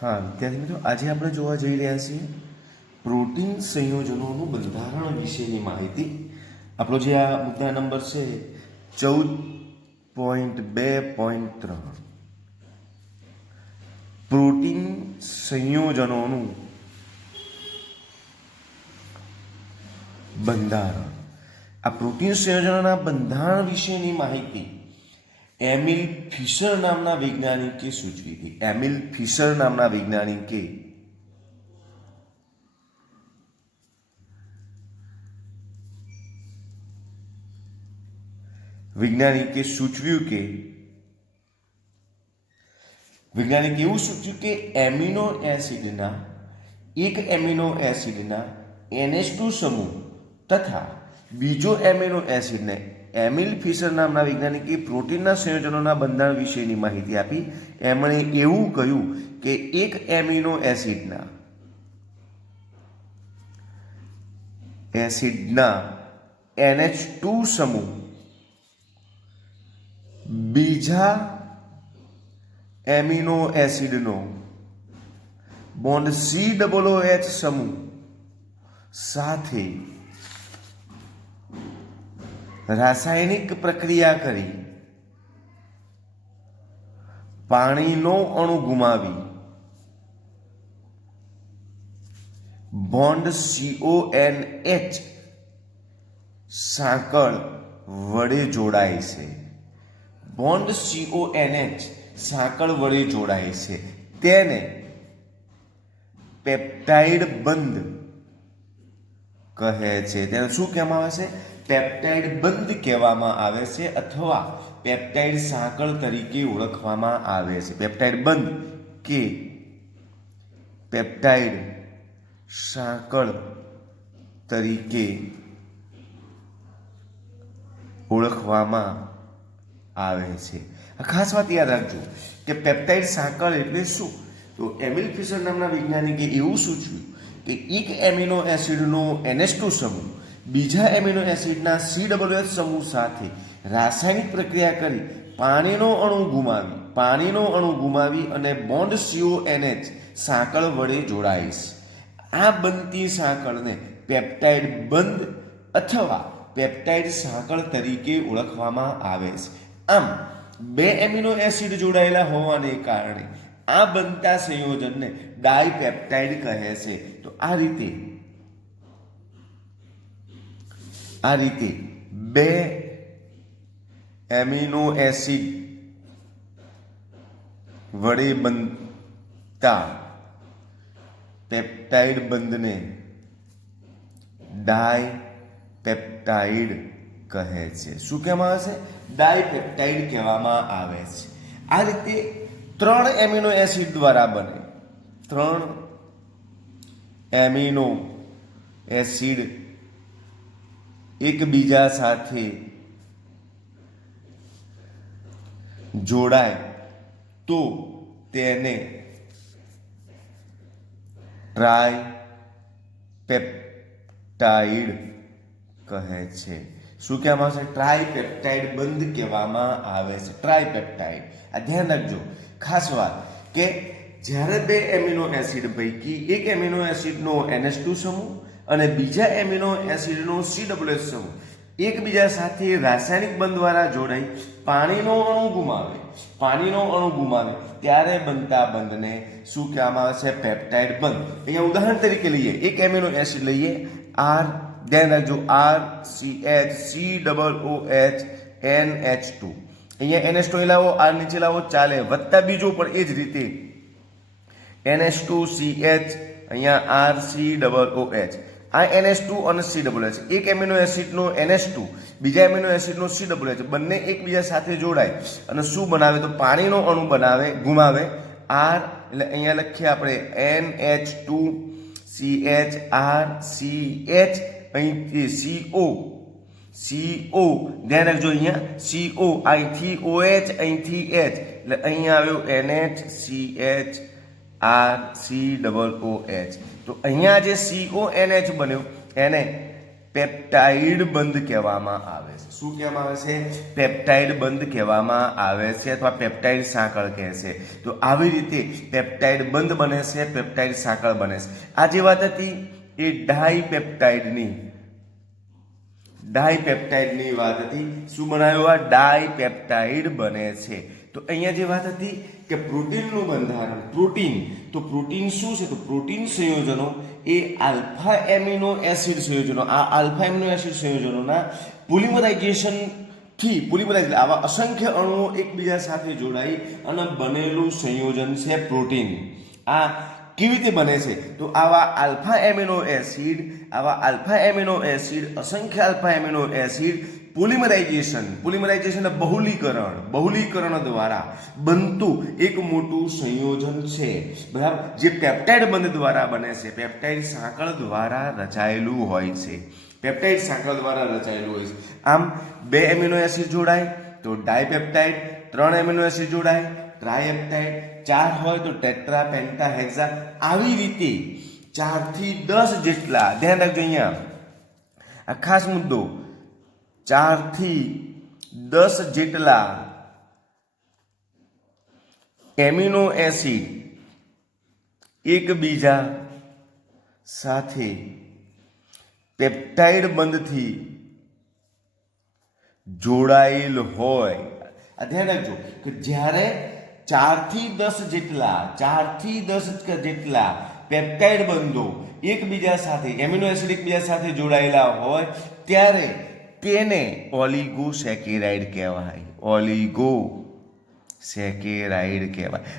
हाँ विद्यार्थी मित्रों, આજે આપણે જોવા જઈ રહ્યા છીએ પ્રોટીન સંયોજનોનું બંધારણ વિશેની માહિતી. આપણો જે આ મુદ્દા નંબર છે 14.2.3 પ્રોટીન સંયોજનોનું બંધારણ. આ પ્રોટીન સંયોજનોના બંધારણ વિશેની માહિતી એમિલ ફિશર નામના વૈજ્ઞાનિકે સૂચવી હતી. એમિલ ફિશર નામના વૈજ્ઞાનિકે સૂચવ્યું કે વૈજ્ઞાનિકે એવું સૂચવ્યું કે એક એમિનો એસિડના NH2 સમૂહ તથા બીજો એમિનો એસિડને એમિલ ફિશર નામના વૈજ્ઞાનિકે પ્રોટીનના સંયોજનોના બંધારણ વિશેની માહિતી આપી. એમણે એવું કહ્યું કે એક એમિનો એસિડના NH2 સમૂહ બીજા એમિનો એસિડનો બોન્ડ COOH સમૂહ સાથે રાસાયણિક પ્રક્રિયા કરી પાણીનો અણુ ગુમાવી બોન્ડ CONH સાંકળ વડે જોડાય છે. બોન્ડ CONH સાંકળ વડે જોડાય છે તેને પેપ્ટાઇડ બંધ કહે છે. તેને શું કહેવામાં આવે છે? પેપ્ટાઇડ બંધ કહેવામાં આવે છે અથવા પેપ્ટાઇડ સાંકળ તરીકે ઓળખવામાં આવે છે. પેપ્ટાઇડ બંધ કે પેપ્ટાઇડ સાંકળ તરીકે ઓળખવામાં આવે છે. ખાસ વાત યાદ રાખજો કે પેપ્ટાઇડ સાંકળ એટલે શું? તો એમિલ ફિશર નામના વૈજ્ઞાનિકે એવું સૂચવ્યું કે એક એમિનો એસિડનો NH2 સમૂહ બીજા એમિનો એસિડના COOH સમૂહ સાથે રાસાયણિક પ્રક્રિયા કરી પાણીનો અણુ ગુમાવી અને બોન્ડ CONH સાંકળ વડે જોડાય છે. આ બનતી સાંકળને પેપ્ટાઇડ બંધ અથવા પેપ્ટાઇડ સાંકળ તરીકે ઓળખવામાં આવે છે. આમ બે એમિનો એસિડ જોડાયેલા હોવાને કારણે આ બનતા સંયોજનને ડાયપેપ્ટાઇડ કહે છે. તો આ રીતે બે એમિનો એસિડ વડે બનતા પેપ્ટાઇડ બંધને ડાયપેપ્ટાઇડ કહે છે. શું કહેવામાં આવે છે? ડાયપેપ્ટાઇડ કહેવામાં આવે છે. આ રીતે ત્રણ એમિનો એસિડ દ્વારા બને. ત્રણ એમિનો એસિડ એકબીજા સાથે જોડાય તો તેને ટ્રાયપેપ્ટાઇડ કહે છે. શું કહેવામાં આવે છે? ટ્રાયપેપ્ટાઇડ બંધ કહેવામાં આવે છે. ટ્રાયપેપ્ટાઇડ. આ ધ્યાન રાખજો. ખાસ વાત કે જ્યારે બે એમિનો એસિડ પૈકી એક એમિનો એસિડનો NH2 સમૂહ અને બીજા એમિનો એસિડનો COOH સમૂહ એકબીજા સાથે રાસાયણિક બંધ દ્વારા જોડાઈ પાણીનો અણુ ગુમાવે ત્યારે બનતા બંધને શું કહેવામાં આવે છે? પેપ્ટાઇડ બંધ. અહીંયા ઉદાહરણ તરીકે લઈએ, એક એમિનો એસિડ લઈએ ધ્યાન રાખજો RCH COOH NH2. અહીંયા NH2 લાવો, R નીચે લાવો ચાલે, વત્તા બીજો પણ એ જ રીતે NH2CH અહીંયા RCOOH. આ NH2 અને COOH એક એમિનો એસિડનો NH2 બીજા એમિનો એસિડનો COOH બંને એકબીજા સાથે જોડાય અને શું બનાવે? તો પાણીનો અણુ ગુમાવે R. એટલે અહીંયા લખીએ આપણે NH2CH RCH અહીંથી CO ધ્યાન રાખજો. અહીંયા CO અહીંથી OH અહીંથી H એટલે અહીંયા આવ્યું NHCH RCOOH. તો અહીંયા જે CONH બન્યો એને પેપ્ટાઇડ બંધ કહેવામાં આવે છે. શું કહેવામાં આવે છે? પેપ્ટાઇડ બંધ કહેવામાં આવે છે અથવા પેપ્ટાઇડ સાંકળ કહે છે. તો આવી રીતે પેપ્ટાઇડ બંધ બને છે, પેપ્ટાઇડ સાંકળ બને છે. આ જે વાત હતી એ ડાયપેપ્ટાઇડની વાત હતી. શું બનાવ્યું? આ ડાયપેપ્ટાઇડ બને છે. તો અહીંયા જે વાત હતી કે પ્રોટીનનું બંધારણ, પ્રોટીન શું છે? તો પ્રોટીન સંયોજનો એ આલ્ફા એમિનો એસિડ સંયોજનો, આ આલ્ફા એમિનો એસિડ સંયોજનોના પોલિમરાઇઝ આવા અસંખ્ય અણુઓ એકબીજા સાથે જોડાઈ અને બનેલું સંયોજન છે પ્રોટીન. આ કેવી રીતે બને છે? તો આવા આલ્ફા એમિનો એસિડ અસંખ્ય આલ્ફા એમિનો એસિડ પોલિમરાઇઝેશન બહુલીકરણ દ્વારા બનતું એક મોટું સંયોજન છે. બરાબર, જે પેપ્ટાઇડ બંધ દ્વારા બને છે, પેપ્ટાઇડ સાંકળ દ્વારા રચાયેલું હોય છે. આમ 2 એમિનો એસિડ જોડાય તો ડાયપેપ્ટાઇડ, 3 એમિનો એસિડ જોડાય ટ્રાયપેપ્ટાઇડ, 4 હોય તો ટેટ્રા, પેન્ટા, હેક્સા. આવી રીતે 4 થી 10 જેટલા, ધ્યાન રાખજો અહીંયા આ ખાસ મુદ્દો, 4 થી 10 જેટલા એમિનો એસિડ એકબીજા સાથે પેપ્ટાઇડ બંધથી જોડાયેલ હોય. આ ધ્યાન રાખજો કે જ્યારે 4 થી 10 જેટલા પેપ્ટાઇડ બંધો એકબીજા સાથે, એમિનો એસિડ એકબીજા સાથે જોડાયેલા હોય ત્યારે તેને ઓલિગોસેકેરાઇડ કહેવાય.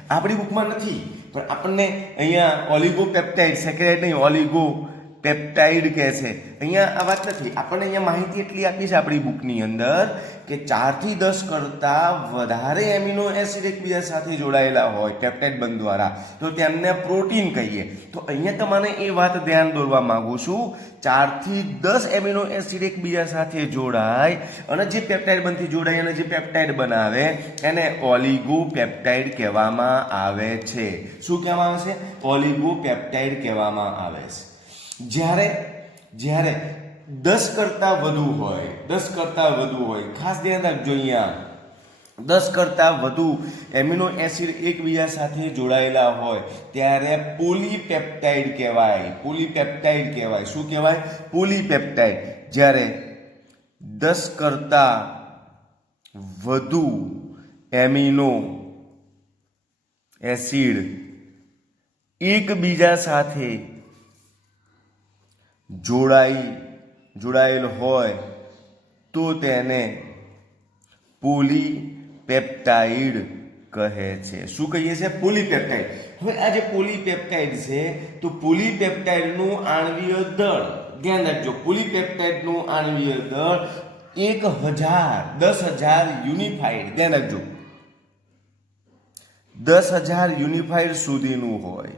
આપણી બુકમાં નથી પણ આપણને અહીંયા ઓલિગોપેપ્ટાઇડ, સેકેરાઇડ નહીં, ઓલિગોપેપ્ટાઇડ કહે છે. અહીંયા આ વાત નથી, આપણને અહીંયા માહિતી એટલી આપી છે આપણી બુકની અંદર કે 4 થી 10 કરતાં વધારે એમિનો એસિડ એકબીજા સાથે જોડાયેલા હોય પેપ્ટાઇડ બંધ દ્વારા તો તેમને પ્રોટીન કહીએ. તો અહીંયા તમારે એ વાત ધ્યાન દોરવા માંગુ છું, 4 થી 10 એમિનો એસિડ એકબીજા સાથે જોડાય અને જે પેપ્ટાઇડ બંધથી જોડાય અને જે પેપ્ટાઇડ બનાવે એને ઓલિગોપેપ્ટાઇડ કહેવામાં આવે છે. શું કહેવામાં આવે છે? ઓલિગોપેપ્ટાઇડ કહેવામાં આવે છે. જ્યારે 10 કરતાં વધુ હોય, ખાસ ધ્યાન રાખજો અહીંયા, 10 કરતાં વધુ એમિનો એસિડ એકબીજા સાથે જોડાયેલા હોય ત્યારે પોલીપેપ્ટાઇડ કહેવાય. શું કહેવાય? પોલીપેપ્ટાઇડ. જ્યારે 10 કરતાં વધુ એમિનો એસિડ એકબીજા સાથે જોડાયેલ હોય તો તેને પોલીપેપ્ટાઇડ કહે છે. શું કહીએ છીએ? પોલીપેપ્ટાઇડ. હવે આ જે પોલીપેપ્ટાઇડ છે તો પોલીપેપ્ટાઇડનું આણ્વીય દળ, ધ્યાન રાખજો, પોલીપેપ્ટાઇડનું આણ્વીય દળ 10,000 યુનિફાઈડ, ધ્યાન રાખજો, 10,000 યુનિફાઈડ સુધીનું હોય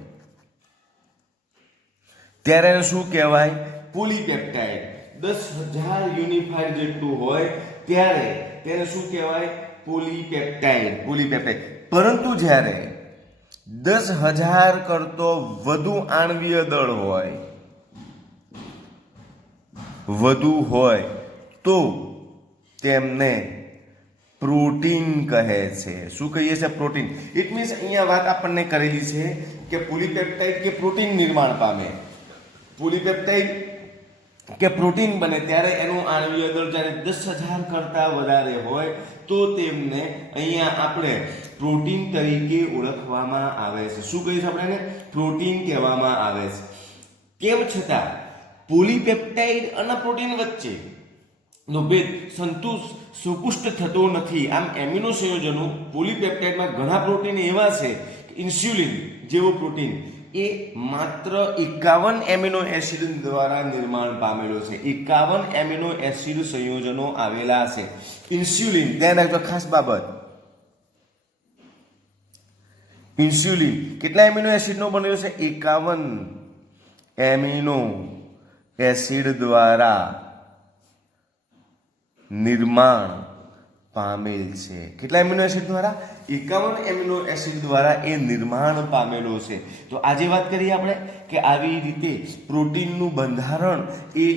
ત્યારે એને શું કહેવાય? પોલીપેપ્ટાઇડ. 10,000 યુનિફાઈડ જેટલું હોય ત્યારે તેને શું કહેવાય? પોલીપેપ્ટાઇડ. પરંતુ જ્યારે 10,000 કરતો વધુ આણ્વીય દળ હોય તો તેમને પ્રોટીન કહે છે. શું કહીએ છીએ? પ્રોટીન. ઇટ મીન્સ અહીંયા વાત આપણને કરેલી છે કે પોલીપેપ્ટાઇડ કે પ્રોટીન નિર્માણ પામે, પોલીપેપ્ટાઇડ કે પ્રોટીન બને ત્યારે એનું આણ્વીય દળ જ્યારે 10,000 કરતાં વધારે હોય તો તેમને અહીંયા આપણે પ્રોટીન તરીકે ઓળખવામાં આવે છે. શું કહીએ છીએ આપણે એને? પ્રોટીન કહેવામાં આવે છે. કેમ છતાં પોલીપેપ્ટાઇડ અને પ્રોટીન વચ્ચે નો ભેદ સંપુષ્ટ થતો નથી. આમ એમિનો સંયોજનો પોલીપેપ્ટાઇડમાં ઘણા પ્રોટીન એવા છે કે ઇન્સ્યુલિન જેવો પ્રોટીન એ માત્ર 51 એમિનો એસિડ દ્વારા નિર્માણ પામેલો છે. 51 એમિનો એસિડ સંયોજનો આવેલા છે. ઇન્સ્યુલિન, ધ્યાન રાખજો ખાસ બાબત, ઇન્સ્યુલિન કેટલા એમિનો એસિડનો બનેલો છે? 51 એમિનો એસિડ દ્વારા નિર્માણ પામેલ છે. કેટલા એમિનો એસિડ દ્વારા? 51 એમિનો એસિડ દ્વારા એ નિર્માણ પામેલો છે. તો આજે વાત કરીએ આપણે કે આવી રીતે પ્રોટીનનું બંધારણ એ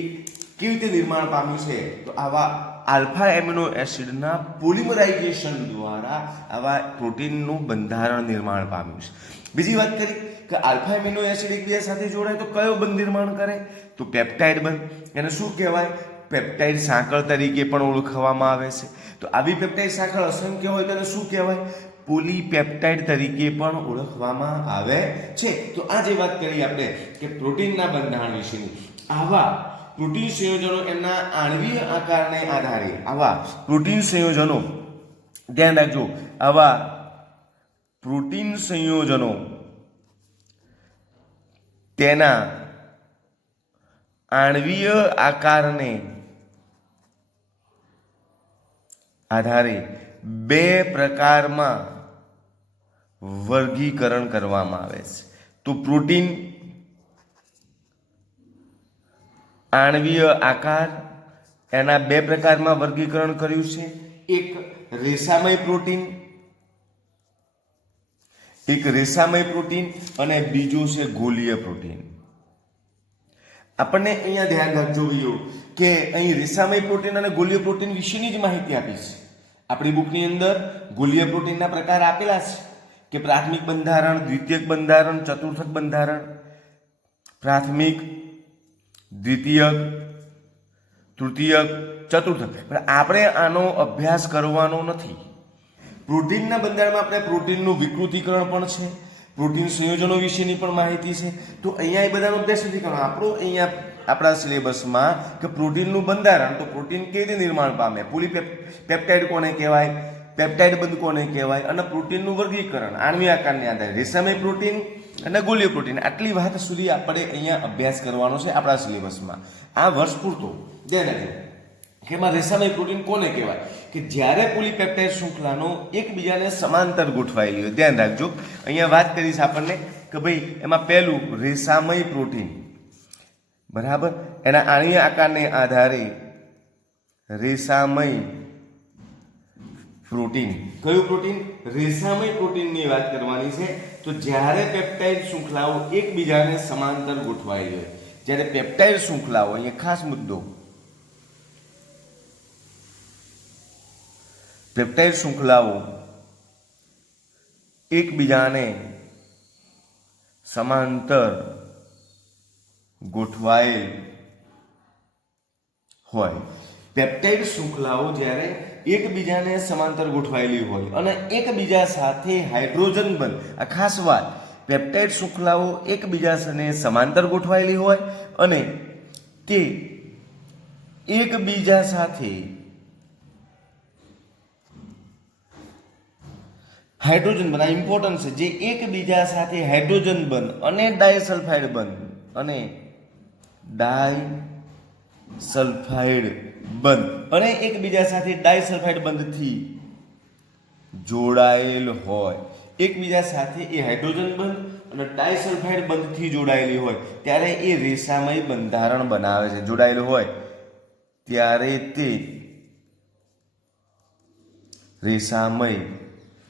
કેવી રીતે નિર્માણ પામ્યું છે? તો આવા આલ્ફા એમિનો એસિડના પોલિમરાઇઝેશન દ્વારા આવા પ્રોટીનનું બંધારણ નિર્માણ પામ્યું છે. બીજી વાત કરી કે આલ્ફા એમિનો એસિડ એકબીજા સાથે જોડાય તો કયો બંધ નિર્માણ કરે? તો પેપ્ટાઇડ બંધ. એને શું કહેવાય? પેપ્ટાઇડ સાંકળ તરીકે પણ ઓળખવામાં આવે છે. તો આવી પેપ્ટાઇડ સાંકળ અસંખ્ય હોય તો એને શું કહેવાય? પોલીપેપ્ટાઇડ તરીકે પણ ઓળખવામાં આવે છે. તો આ જે વાત કરી આપણે કે પ્રોટીનના બંધારણ વિશેની, આવા પ્રોટીન સંયોજનો એમના આણ્વીય આકારને આધારે, આવા પ્રોટીન સંયોજનો, ધ્યાન રાખજો, આવા પ્રોટીન સંયોજનો તેના આણ્વીય આકારને આધારે બે પ્રકારમાં વર્ગીકરણ કરવામાં આવે છે. તો પ્રોટીન આણ્વીય આકાર એના બે પ્રકારમાં વર્ગીકરણ કર્યું છે. એક રેસામય પ્રોટીન, અને બીજું છે ગોલીય પ્રોટીન. આપણને અહીંયા ધ્યાન રાખજો ભાઈઓ કે અહીં રેસામય પ્રોટીન અને ગોલીય પ્રોટીન વિશેની જ માહિતી આપી છે. આપણી બુકની અંદર ગોલીય પ્રોટીનના પ્રકાર આપેલા છે કે પ્રાથમિક બંધારણ, દ્વિતીયક બંધારણ, ચતુર્થક બંધારણ. પ્રાથમિક, દ્વિતીયક, તૃતીયક, ચતુર્થક. પણ આપણે આનો અભ્યાસ કરવાનો નથી. પ્રોટીનના બંધારણમાં આપણે પ્રોટીનનું વિકૃતિકરણ પણ છે, પ્રોટીન સંયોજનો વિશેની પણ માહિતી છે. તો અહીંયા એ બધાનો અભ્યાસ નથી કરવાનો. આપણું અહીંયા આપણા સિલેબસમાં કે પ્રોટીનનું બંધારણ, તો પ્રોટીન કેવી રીતે નિર્માણ પામે, પોલીપેપ્ટાઇડ કોને કહેવાય, પેપ્ટાઇડ બંધ કોને કહેવાય, અને પ્રોટીનનું વર્ગીકરણ આણ્વીય આકારને આધારે રેસામય પ્રોટીન અને ગોલીય પ્રોટીન, આટલી વાત સુધી આપણે અહીંયા અભ્યાસ કરવાનો છે આપણા સિલેબસમાં. આ વર્ષ પૂરતો ધ્યાન રાખજો કે એમાં રેસામય પ્રોટીન કોને કહેવાય કે જ્યારે પોલીપેપ્ટાઇડ શૃંખલાનો એકબીજાને સમાંતર ગોઠવાયેલી હોય. ધ્યાન રાખજો, અહીંયા વાત કરીશ આપણને કે ભાઈ એમાં પહેલું રેસામય પ્રોટીન, બરાબર, એના આણ્વીય આકારને આધારે રેસામય પ્રોટીન. કયું પ્રોટીન? રેસામય પ્રોટીનની વાત કરવાની છે. તો જ્યારે પેપ્ટાઇડ શૃંખલાઓ એકબીજાને સમાંતર ગોઠવાયેલી હોય, જ્યારે પેપ્ટાઇડ શૃંખલાઓ, અહીંયા ખાસ મુદ્દો, પેપ્ટાઇડ શૃંખલાઓ એકબીજાને સમાંતર ગોઠવાયેલ હોય, પેપ્ટાઇડ શૃંખલાઓ જ્યારે એકબીજાને સમાંતર ગોઠવાયેલી હોય અને એકબીજા સાથે હાઇડ્રોજન બંધ, આ ખાસ વાત, પેપ્ટાઇડ શૃંખલાઓ એકબીજા સાથે સમાંતર ગોઠવાયેલી હોય અને તે એકબીજા સાથે હાઇડ્રોજન બંધ, આ ઇમ્પોર્ટન્ટ છે, જે એકબીજા સાથે હાઇડ્રોજન બંધ અને ડાયસલ્ફાઇડ બંધ અને ડાયસલ્ફાઇડ બંધ અને એકબીજા સાથે ડાયસલ્ફાઇડ બંધથી જોડાયેલ હોય, એકબીજા સાથે એ હાઇડ્રોજન બંધ અને ડાયસલ્ફાઇડ બંધથી જોડાયેલી હોય ત્યારે એ રેસામય બંધારણ બનાવે છે. જોડાયેલ હોય ત્યારે તે રેસામય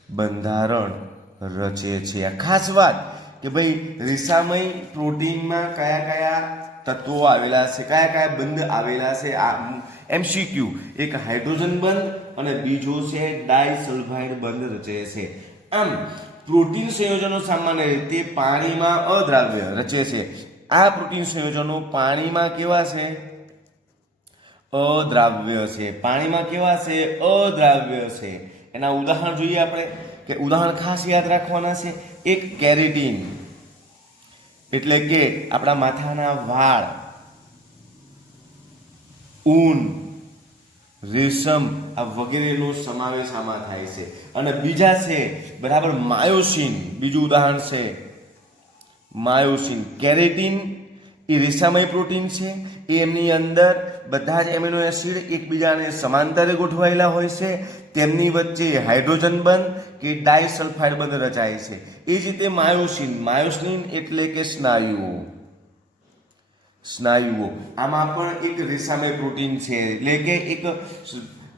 બંધારણ રચે છે. આ ખાસ વાત કે ભાઈ રેસામય પ્રોટીનમાં કયા કયા તત્વો આવેલા છે, કયા કયા બંધ આવેલા છે. આ એમસીક્યુ, એક હાઇડ્રોજન બંધ અને બીજો છે ડાયસલ્ફાઇડ બંધ રચે છે. આમ પ્રોટીન સંયોજનો સામાન્ય રીતે પાણીમાં અદ્રાવ્ય રચે છે. આ પ્રોટીન સંયોજનો પાણીમાં કેવા છે? અદ્રાવ્ય છે. પાણીમાં કેવા છે? અદ્રાવ્ય છે. એના ઉદાહરણ જોઈએ આપણે કે ઉદાહરણ ખાસ યાદ રાખવાના છે. એક કેરેટીન, એટલે કે આપણા માથાના વાળ, ઊન, રેશમ, આ વગેરેનો સમાવેશ આમાં થાય છે. અને બીજા છે બરાબર માયોસિન, બીજું ઉદાહરણ છે માયોસિન. કેરેટીન એ રેસામય પ્રોટીન છે. એ એમની અંદર બધા જ એમિનો એસિડ એકબીજાને સમાંતરે ગોઠવાયેલા હોય છે. તેમની વચ્ચે હાઇડ્રોજન બંધ કે ડાયસલ્ફાઇડ બંધ રચાય છે. એ જ રીતે માયોસિન, માયોસિન એટલે કે સ્નાયુઓ, આમાં પણ એક રેસામય પ્રોટીન છે. એટલે કે એક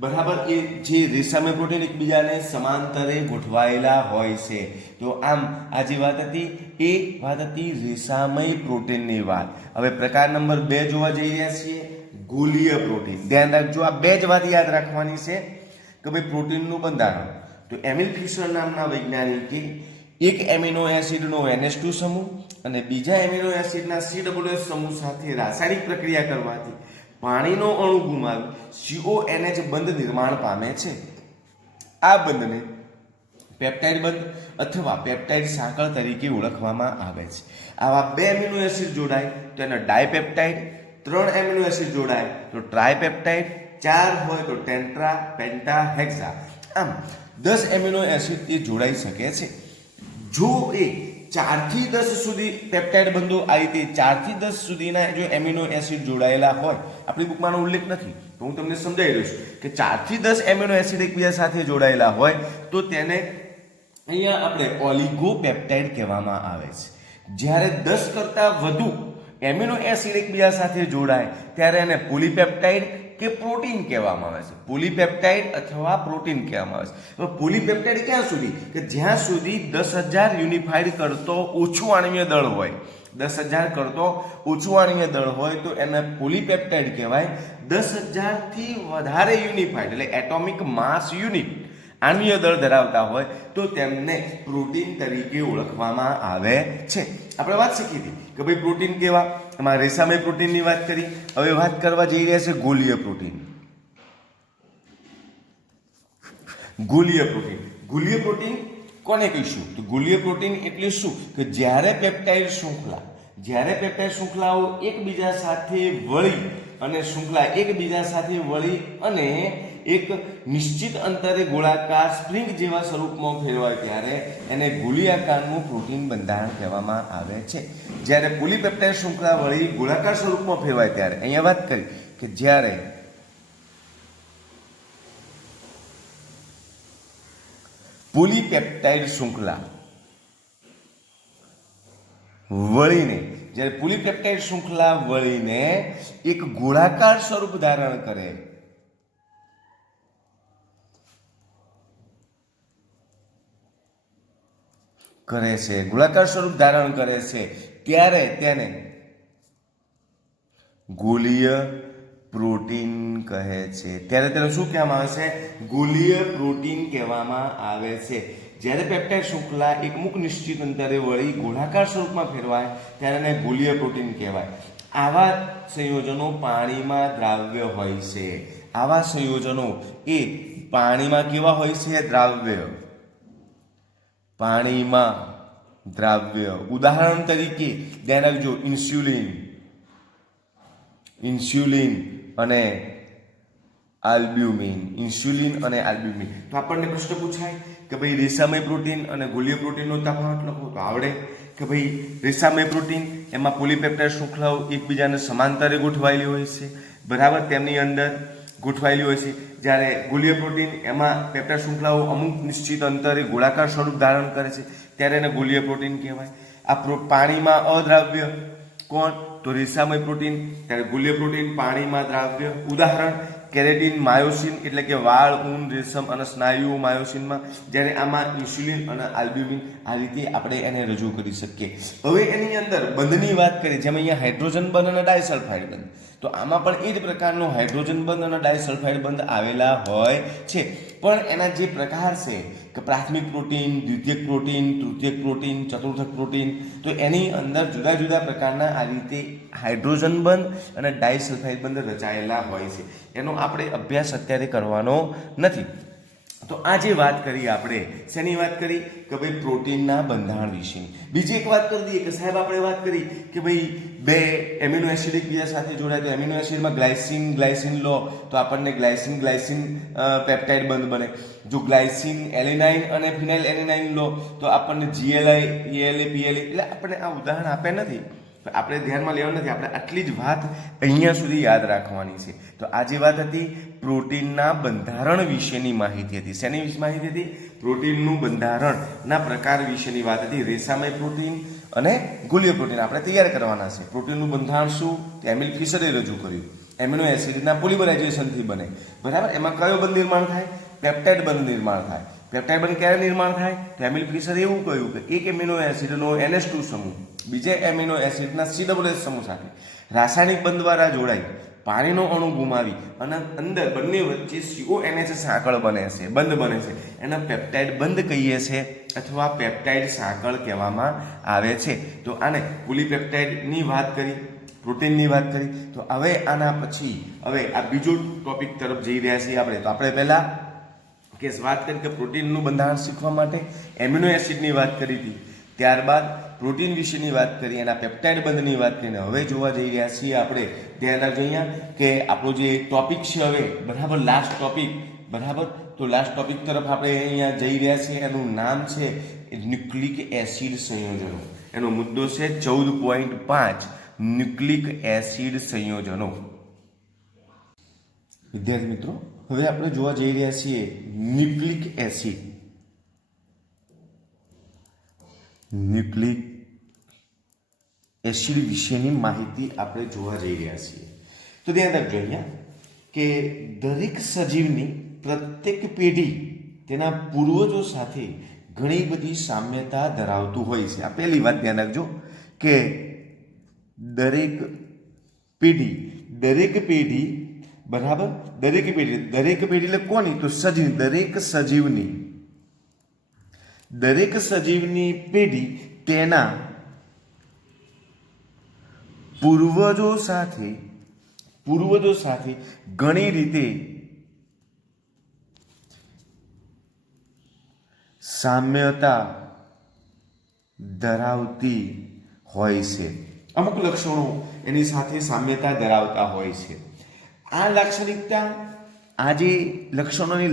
બરાબર એ જે રેસામય પ્રોટીન એકબીજાને સમાંતરે ગોઠવાયેલા હોય છે. તો આમ આ જે વાત હતી એ વાત હતી રેસામય પ્રોટીનની વાત. હવે પ્રકાર નંબર 2 જોવા જઈ રહ્યા છીએ, ગોલીય પ્રોટીન. ધ્યાન રાખજો, આ બે જ વાત યાદ રાખવાની છે કે ભાઈ પ્રોટીનનું બંધારણ. તો એમિલ ફિશર નામના વૈજ્ઞાનિકે એક એમિનો એસિડનો NH2 સમૂહ અને બીજા એમિનો એસિડના COOH સમૂહ સાથે રાસાયણિક પ્રક્રિયા કરવાથી પાણીનો અણુ ગુમાવી CONH બંધ નિર્માણ પામે છે. આ બંધને પેપ્ટાઇડ બંધ અથવા પેપ્ટાઇડ સાંકળ તરીકે ઓળખવામાં આવે છે. આવા બે એમિનો એસિડ જોડાય તો એને ડાયપેપ્ટાઇડ, 3 એમિનો એસિડ જોડાય તો ટ્રાયપેપ્ટાઇડ, 4 હોય તો ટેન્ટ્રા, પેન્ટા, હેક્સા. આમ 10 એમિનો એસિડ એ જોડાઈ શકે છે. જો એ 4 થી 10 સુધી પેપ્ટાઇડ બંધો આ રીતે 4 થી 10 સુધીના જો એમિનો એસિડ જોડાયેલા હોય, આપણી બુકમાંનો ઉલ્લેખ નથી તો હું તમને સમજાવી રહ્યો છું કે 4 થી 10 એમિનો એસિડ એકબીજા સાથે જોડાયેલા હોય તો તેને અહીંયા આપણે ઓલિગોપેપ્ટાઇડ કહેવામાં આવે છે. જ્યારે 10 કરતાં વધુ એમિનો એસિડ એકબીજા સાથે જોડાય ત્યારે એને પોલીપેપ્ટાઇડ કે પ્રોટીન કહેવામાં આવે છે. પોલીપેપ્ટાઇડ અથવા પ્રોટીન કહેવામાં આવે છે. હવે પોલીપેપ્ટાઇડ ક્યાં સુધી કે જ્યાં સુધી 10,000 યુનિફાઈડ કરતો ઓછું આણ્વીય દળ હોય. 10,000 કરતો ઓછું આણ્વીય દળ હોય તો એને પોલીપેપ્ટાઇડ કહેવાય. 10,000 થી વધારે યુનિફાઈડ એટલે એટોમિક માસ યુનિટ આણ્વીય દળ ધરાવતા હોય તો તેમને પ્રોટીન તરીકે ઓળખવામાં આવે છે. આપણે વાત શીખી હતી કે ભાઈ પ્રોટીન કેવા, એમાં રેસામય પ્રોટીનની વાત કરી. હવે વાત કરવા જઈ રહ્યા છે ગોલીય પ્રોટીન. ગોલીય પ્રોટીન, ગોલીય પ્રોટીન કોને કહીશું તો ગોલીય પ્રોટીન એટલે શું કે જ્યારે પેપ્ટાઇડ શૃંખલાઓ એકબીજા સાથે વળી અને શૃંખલા એકબીજા સાથે વળી અને એક નિશ્ચિત અંતરે ગોળાકાર સ્પ્રિંગ જેવા સ્વરૂપમાં ફેરવાય ત્યારે એને ગોળીયાકારનું પ્રોટીન બંધારણ કહેવામાં આવે છે. જ્યારે પોલીપેપ્ટાઇડ શૃંખલા વળી ગોળાકાર સ્વરૂપમાં ફેરવાય ત્યારે અહીંયા વાત કરી કે જ્યારે પોલીપેપ્ટાઇડ શૃંખલા વળીને એક ગોળાકાર સ્વરૂપ ધારણ કરે છે, ગોળાકાર સ્વરૂપ ધારણ કરે છે ત્યારે તેને ગોલીય પ્રોટીન કહે છે. ત્યારે તેને શું કહેવામાં આવે છે? ગોલીય પ્રોટીન કહેવામાં આવે છે. જ્યારે પેપ્ટાઇડ શૃંખલા એક અમુક નિશ્ચિત અંતરે વળી ગોળાકાર સ્વરૂપમાં ફેરવાય ત્યારે એને ગોલીય પ્રોટીન કહેવાય. આવા સંયોજનો પાણીમાં દ્રાવ્ય હોય છે. આવા સંયોજનો એ પાણીમાં કેવા હોય છે? દ્રાવ્ય. પાણીમાં દ્રાવ્ય. ઉદાહરણ તરીકે ધ્યાન રાખજો, ઇન્સ્યુલિન અને આલ્બ્યુમિન. તો આપણને પ્રશ્ન પૂછાય કે ભાઈ રેસામય પ્રોટીન અને ગોલીય પ્રોટીનનો તફાવત લખો તો આવડે કે ભાઈ રેસામય પ્રોટીન એમાં પોલીપેપ્ટાઇડ શૃંખલાઓ એકબીજાને સમાંતરે ગોઠવાયેલી હોય છે, બરાબર, તેમની અંદર ગોઠવાયેલી હોય છે. જ્યારે ગોલીય પ્રોટીન એમાં પેપ્ટાઇડ શૃંખલાઓ અમુક નિશ્ચિત અંતરે ગોળાકાર સ્વરૂપ ધારણ કરે છે ત્યારે એને ગોલીય પ્રોટીન કહેવાય. આ પાણીમાં અદ્રાવ્ય કોણ તો રેસામય પ્રોટીન, ત્યારે ગોલીય પ્રોટીન પાણીમાં દ્રાવ્ય. ઉદાહરણ કેરેટીન, માયોસિન એટલે કે વાળ, ઊન, રેશમ અને સ્નાયુઓ માયોસિનમાં. જ્યારે આમાં ઇન્સ્યુલિન અને આલ્બ્યુમિન. આ રીતે આપણે એને રજૂ કરી શકીએ. હવે એની અંદર બંધની વાત કરીએ, જેમ અહીંયા હાઇડ્રોજન બંધ અને ડાયસલ્ફાઇડ બંધ, તો આમાં પણ એ જ પ્રકારનો હાઇડ્રોજન બંધ અને ડાયસલ્ફાઇડ બંધ આવેલા હોય છે. પણ એના જે પ્રકાર છે કે પ્રાથમિક પ્રોટીન, દ્વિતીયક પ્રોટીન, તૃતીયક પ્રોટીન, ચતુર્થક પ્રોટીન, તો એની અંદર જુદા જુદા પ્રકારના આ રીતે હાઇડ્રોજન બંધ અને ડાયસલ્ફાઇડ બંધ રચાયેલા હોય છે. એનો આપણે અભ્યાસ અત્યારે કરવાનો નથી. તો આ જે વાત કરી આપણે શેની વાત કરી કે ભાઈ પ્રોટીનના બંધારણ વિશેની. બીજી એક વાત કરી દઈએ કે સાહેબ આપણે વાત કરી કે ભાઈ બે એમિનો એસિડ એકબીજા સાથે જોડાય તો એમિનો એસિડમાં ગ્લાયસિન લો તો આપણને ગ્લાયસિન પેપ્ટાઇડ બંધ બને. જો ગ્લાયસિન એલેનાઇન અને ફિનાઇલ એલેનાઇન લો તો આપણને GLI, ELA, PLA. એટલે આપણે આ ઉદાહરણ આપ્યા નથી, આપણે ધ્યાનમાં લેવાનું નથી. આપણે આટલી જ વાત અહીંયા સુધી યાદ રાખવાની છે. તો આ જે વાત હતી પ્રોટીનના બંધારણ વિશેની માહિતી હતી. શેની માહિતી હતી? પ્રોટીનનું બંધારણના પ્રકાર વિશેની વાત હતી. રેસામય પ્રોટીન અને ગોલીય પ્રોટીન આપણે તૈયાર કરવાના છે. પ્રોટીનનું બંધારણ શું? એમિલ ફિશરે રજૂ કર્યું. એમિનો એસિડના પોલિમરાઇઝેશનથી બને, બરાબર. એમાં કયો બંધ નિર્માણ થાય? પેપ્ટાઇડ બંધ નિર્માણ થાય. પેપ્ટાઇડ બંધ ક્યારે નિર્માણ થાય? તો એમિલ ફિશરે એવું કહ્યું કે એક એમિનો એસિડનો NH2 સમૂહ બીજા એમિનો એસિડના COOH સમૂહ સાથે રાસાયણિક બંધ દ્વારા જોડાય પાણીનો અણુ ગુમાવી અને અંદર બંને વચ્ચે CONH સાંકળ બને છે, બંધ બને છે, એને પેપ્ટાઇડ બંધ કહીએ છીએ અથવા પેપ્ટાઇડ સાંકળ કહેવામાં આવે છે. તો આને પોલીપેપ્ટાઇડની વાત કરી, પ્રોટીનની વાત કરી. તો હવે આના પછી હવે આ બીજો ટોપિક તરફ જઈ રહ્યા છીએ આપણે. તો આપણે પહેલા વાત કરી કે પ્રોટીનનું બંધારણ શીખવા માટે એમિનો એસિડની વાત કરી હતી, ત્યારબાદ પ્રોટીન વિશેની વાત કરી, એના પેપ્ટાઇડ બંધની વાત કરીને હવે જોવા જઈ રહ્યા છીએ આપણે. ધ્યાન રાખજો અહીંયા કે આપણો જે ટોપિક છે હવે બરાબર લાસ્ટ ટોપિક, બરાબર. તો લાસ્ટ ટોપિક તરફ આપણે અહીંયા જઈ રહ્યા છીએ. એનું નામ છે ન્યુક્લિક એસિડ સંયોજનો. એનો મુદ્દો છે 14.5 ન્યુક્લિક એસિડ સંયોજનો. વિદ્યાર્થી મિત્રો, હવે આપણે જોવા જઈ રહ્યા છીએ ન્યુક્લિક એસિડ. ન્યુક્લિક એસિડ વિશેની માહિતી આપણે જોવા જઈ રહ્યા છીએ. તો ધ્યાન રાખજો અહીંયા કે દરેક સજીવની પ્રત્યેક પેઢી તેના પૂર્વજો સાથે ઘણી બધી સામ્યતા ધરાવતું હોય છે. આ પહેલી વાત ધ્યાન રાખજો કે દરેક પેઢી બરાબર, દરેક પેઢી એટલે કોની? તો સજીવ. દરેક સજીવની પેઢી તેના પૂર્વજો સાથે ઘણી રીતે સામ્યતા ધરાવતી હોય છે. અમુક લક્ષણો એની સાથે સામ્યતા ધરાવતા હોય છે. આ લાક્ષણિકતા, આ જે લક્ષણોની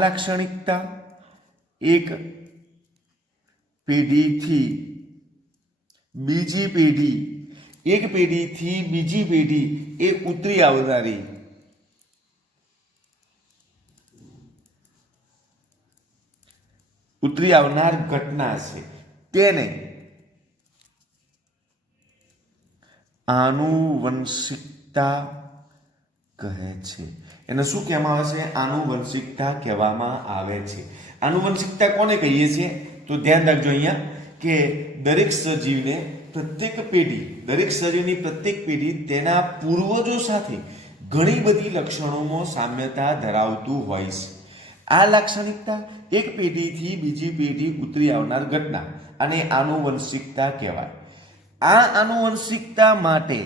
લાક્ષણિકતા એક પેઢીથી બીજી પેઢી એ ઉતરી આવનારી ઘટના છે. તેને આનુવંશિકતા કહે છે. એને શું કહેવામાં આવે છે? આનુવંશિકતા કહેવામાં આવે છે. આનુવંશિકતા કોને કહીએ છીએ? તો ધ્યાન રાખજો અહીંયા કે દરેક સજીવની પ્રત્યેક પેઢી તેના પૂર્વજો સાથે ઘણી બધી લક્ષણોમાં સામ્યતા ધરાવતું હોય છે. આ લાક્ષણિકતા એક પેઢીથી બીજી પેઢી ઉતરી આવનાર ઘટના અને આનુવંશિકતા કહેવાય. આ આનુવંશિકતા માટે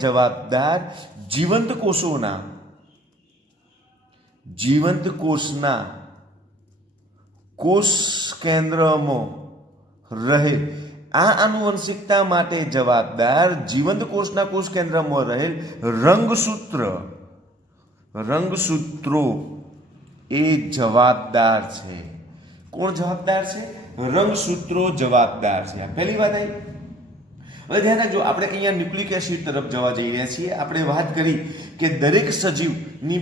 જવાબદાર જીવંત કોષના કોષ કેન્દ્રમાં રહેલ જીવંત કોષના કોષ કેન્દ્રમાં રહેલ રંગસૂત્રો એ જવાબદાર છે. કોણ જવાબદાર છે? રંગસૂત્રો જવાબદાર છે. આ પહેલી વાત આવી. હવે ધ્યાન રાખજો, આપણે અહીંયા ન્યુક્લિક એસિડ તરફ જવા જઈ રહ્યા છીએ. આપણે વાત કરી કે દરેક સજીવની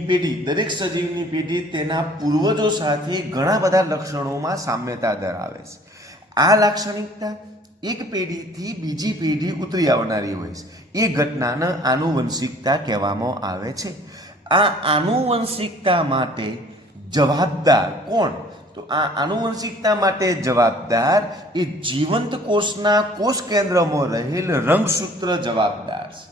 પેઢી તેના પૂર્વજો સાથે ઘણા બધા લક્ષણોમાં સામ્યતા ધરાવે છે. આ લાક્ષણિકતા એક પેઢીથી બીજી પેઢી ઉતરી આવનારી હોય છે. એ ઘટનાને આનુવંશિકતા કહેવામાં આવે છે. આ આનુવંશિકતા માટે જવાબદાર કોણ? તો આ આનુવંશિકતા માટે જવાબદાર એ જીવંત કોષના કોષ કેન્દ્રમાં રહેલ રંગસૂત્ર જવાબદાર છે.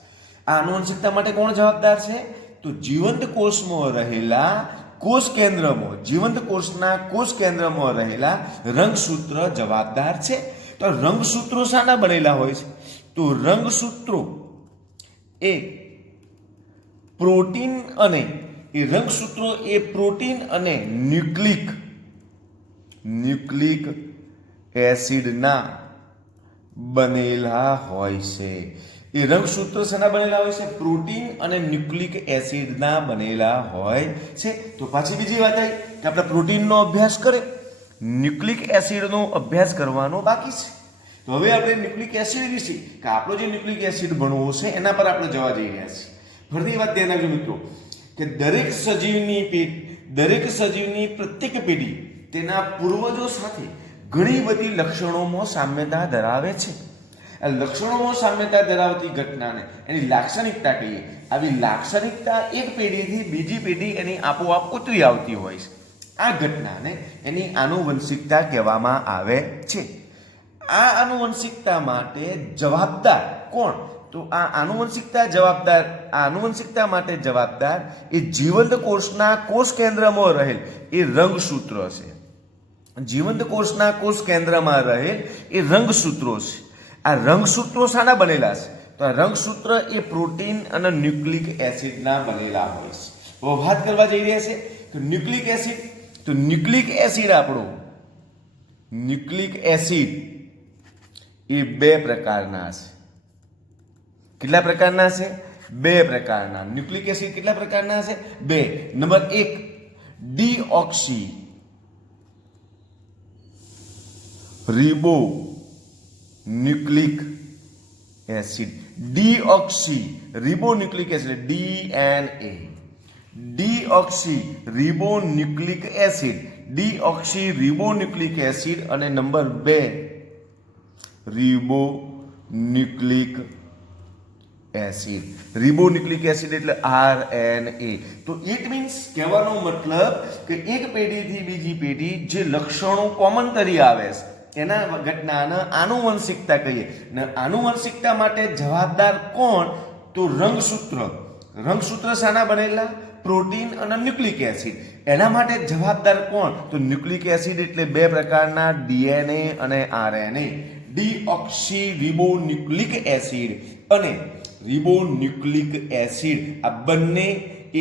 આ આનુવંશિકતા માટે કોણ જવાબદાર છે? તો જીવંત કોષમાં રહેલા જીવંત કોષના કોષ કેન્દ્રમાં રહેલા રંગસૂત્ર જવાબદાર છે. તો રંગસૂત્રો શાના બનેલા હોય છે? તો રંગસૂત્રો એ પ્રોટીન અને ન્યુક્લિક એસિડના બનેલા હોય છે. એ રંગસૂત્રો શેના બનેલા હોય છે? પ્રોટીન અને ન્યુક્લિક એસિડના બનેલા હોય છે. તો પાછી બીજી વાત આવી કે આપણે પ્રોટીનનો અભ્યાસ કરે, ન્યુક્લિક એસિડનો અભ્યાસ કરવાનો બાકી છે. તો હવે આપણે ન્યુક્લિક એસિડ વિશે કે આપણો જે ન્યુક્લિક એસિડ ભણવો છે એના પર આપણે જવા જઈ રહ્યા છીએ. ફરીથી વાત ધ્યાન રાખજો મિત્રો કે દરેક સજીવની પ્રત્યેક પેઢી તેના પૂર્વજો સાથે ઘણી બધી લક્ષણોમાં સામ્યતા ધરાવે છે. આ લક્ષણોમાં સામ્યતા ધરાવતી ઘટનાને એની લાક્ષણિકતા કહીએ. આવી લાક્ષણિકતા એક પેઢીથી બીજી પેઢી એની આપોઆપ ઉતરી આવતી હોય છે. આ ઘટનાને એની આનુવંશિકતા કહેવામાં આવે છે. આ આનુવંશિકતા માટે જવાબદાર કોણ? તો આ આનુવંશિકતા માટે જવાબદાર એ જીવંત કોષના કોષ કેન્દ્રમાં રહેલ એ રંગસૂત્ર છે. જીવંત કોષના કોષ કેન્દ્રમાં રહેલ એ રંગસૂત્રો છે. આ રંગસૂત્રો શાના બનેલા છે? તો આ રંગસૂત્ર એ પ્રોટીન અને ન્યુક્લિક એસિડના બનેલા હોય છે. હવે વાત કરવા જઈ રહ્યા છે તો ન્યુક્લિક એસિડ, તો ન્યુક્લિક એસિડ આપણો ન્યુક્લિક એસિડ એ બે પ્રકારના છે. કેટલા પ્રકારના છે? બે પ્રકારના. ન્યુક્લિક એસિડ કેટલા પ્રકારના છે? બે. Number 1 deoxyribonucleic acid. Deoxyribonucleic acid DNA. Deoxyribonucleic acid, deoxyribonucleic acid. અને number 2 ribonucleic acid. Ribonucleic acid એટલે RNA. તો ઇટ મીન્સ કહેવાનો મતલબ કે એક પેઢીથી બીજી પેઢી જે લક્ષણો કોમન તરી આવે છે એના ઘટનાને આનુવંશિકતા કહીએ. ને આનુવંશિકતા માટે જવાબદાર કોણ? તો રંગસૂત્ર. રંગસૂત્ર શાના બનેલા? પ્રોટીન અને ન્યુક્લિક એસિડ. એના માટે જવાબદાર કોણ? તો ન્યુક્લિક એસિડ એટલે બે પ્રકારના DNA અને RNA. ડીઓક્સી રિબોન્યુક્લિક એસિડ અને રિબોન્યુક્લિક એસિડ આ બંને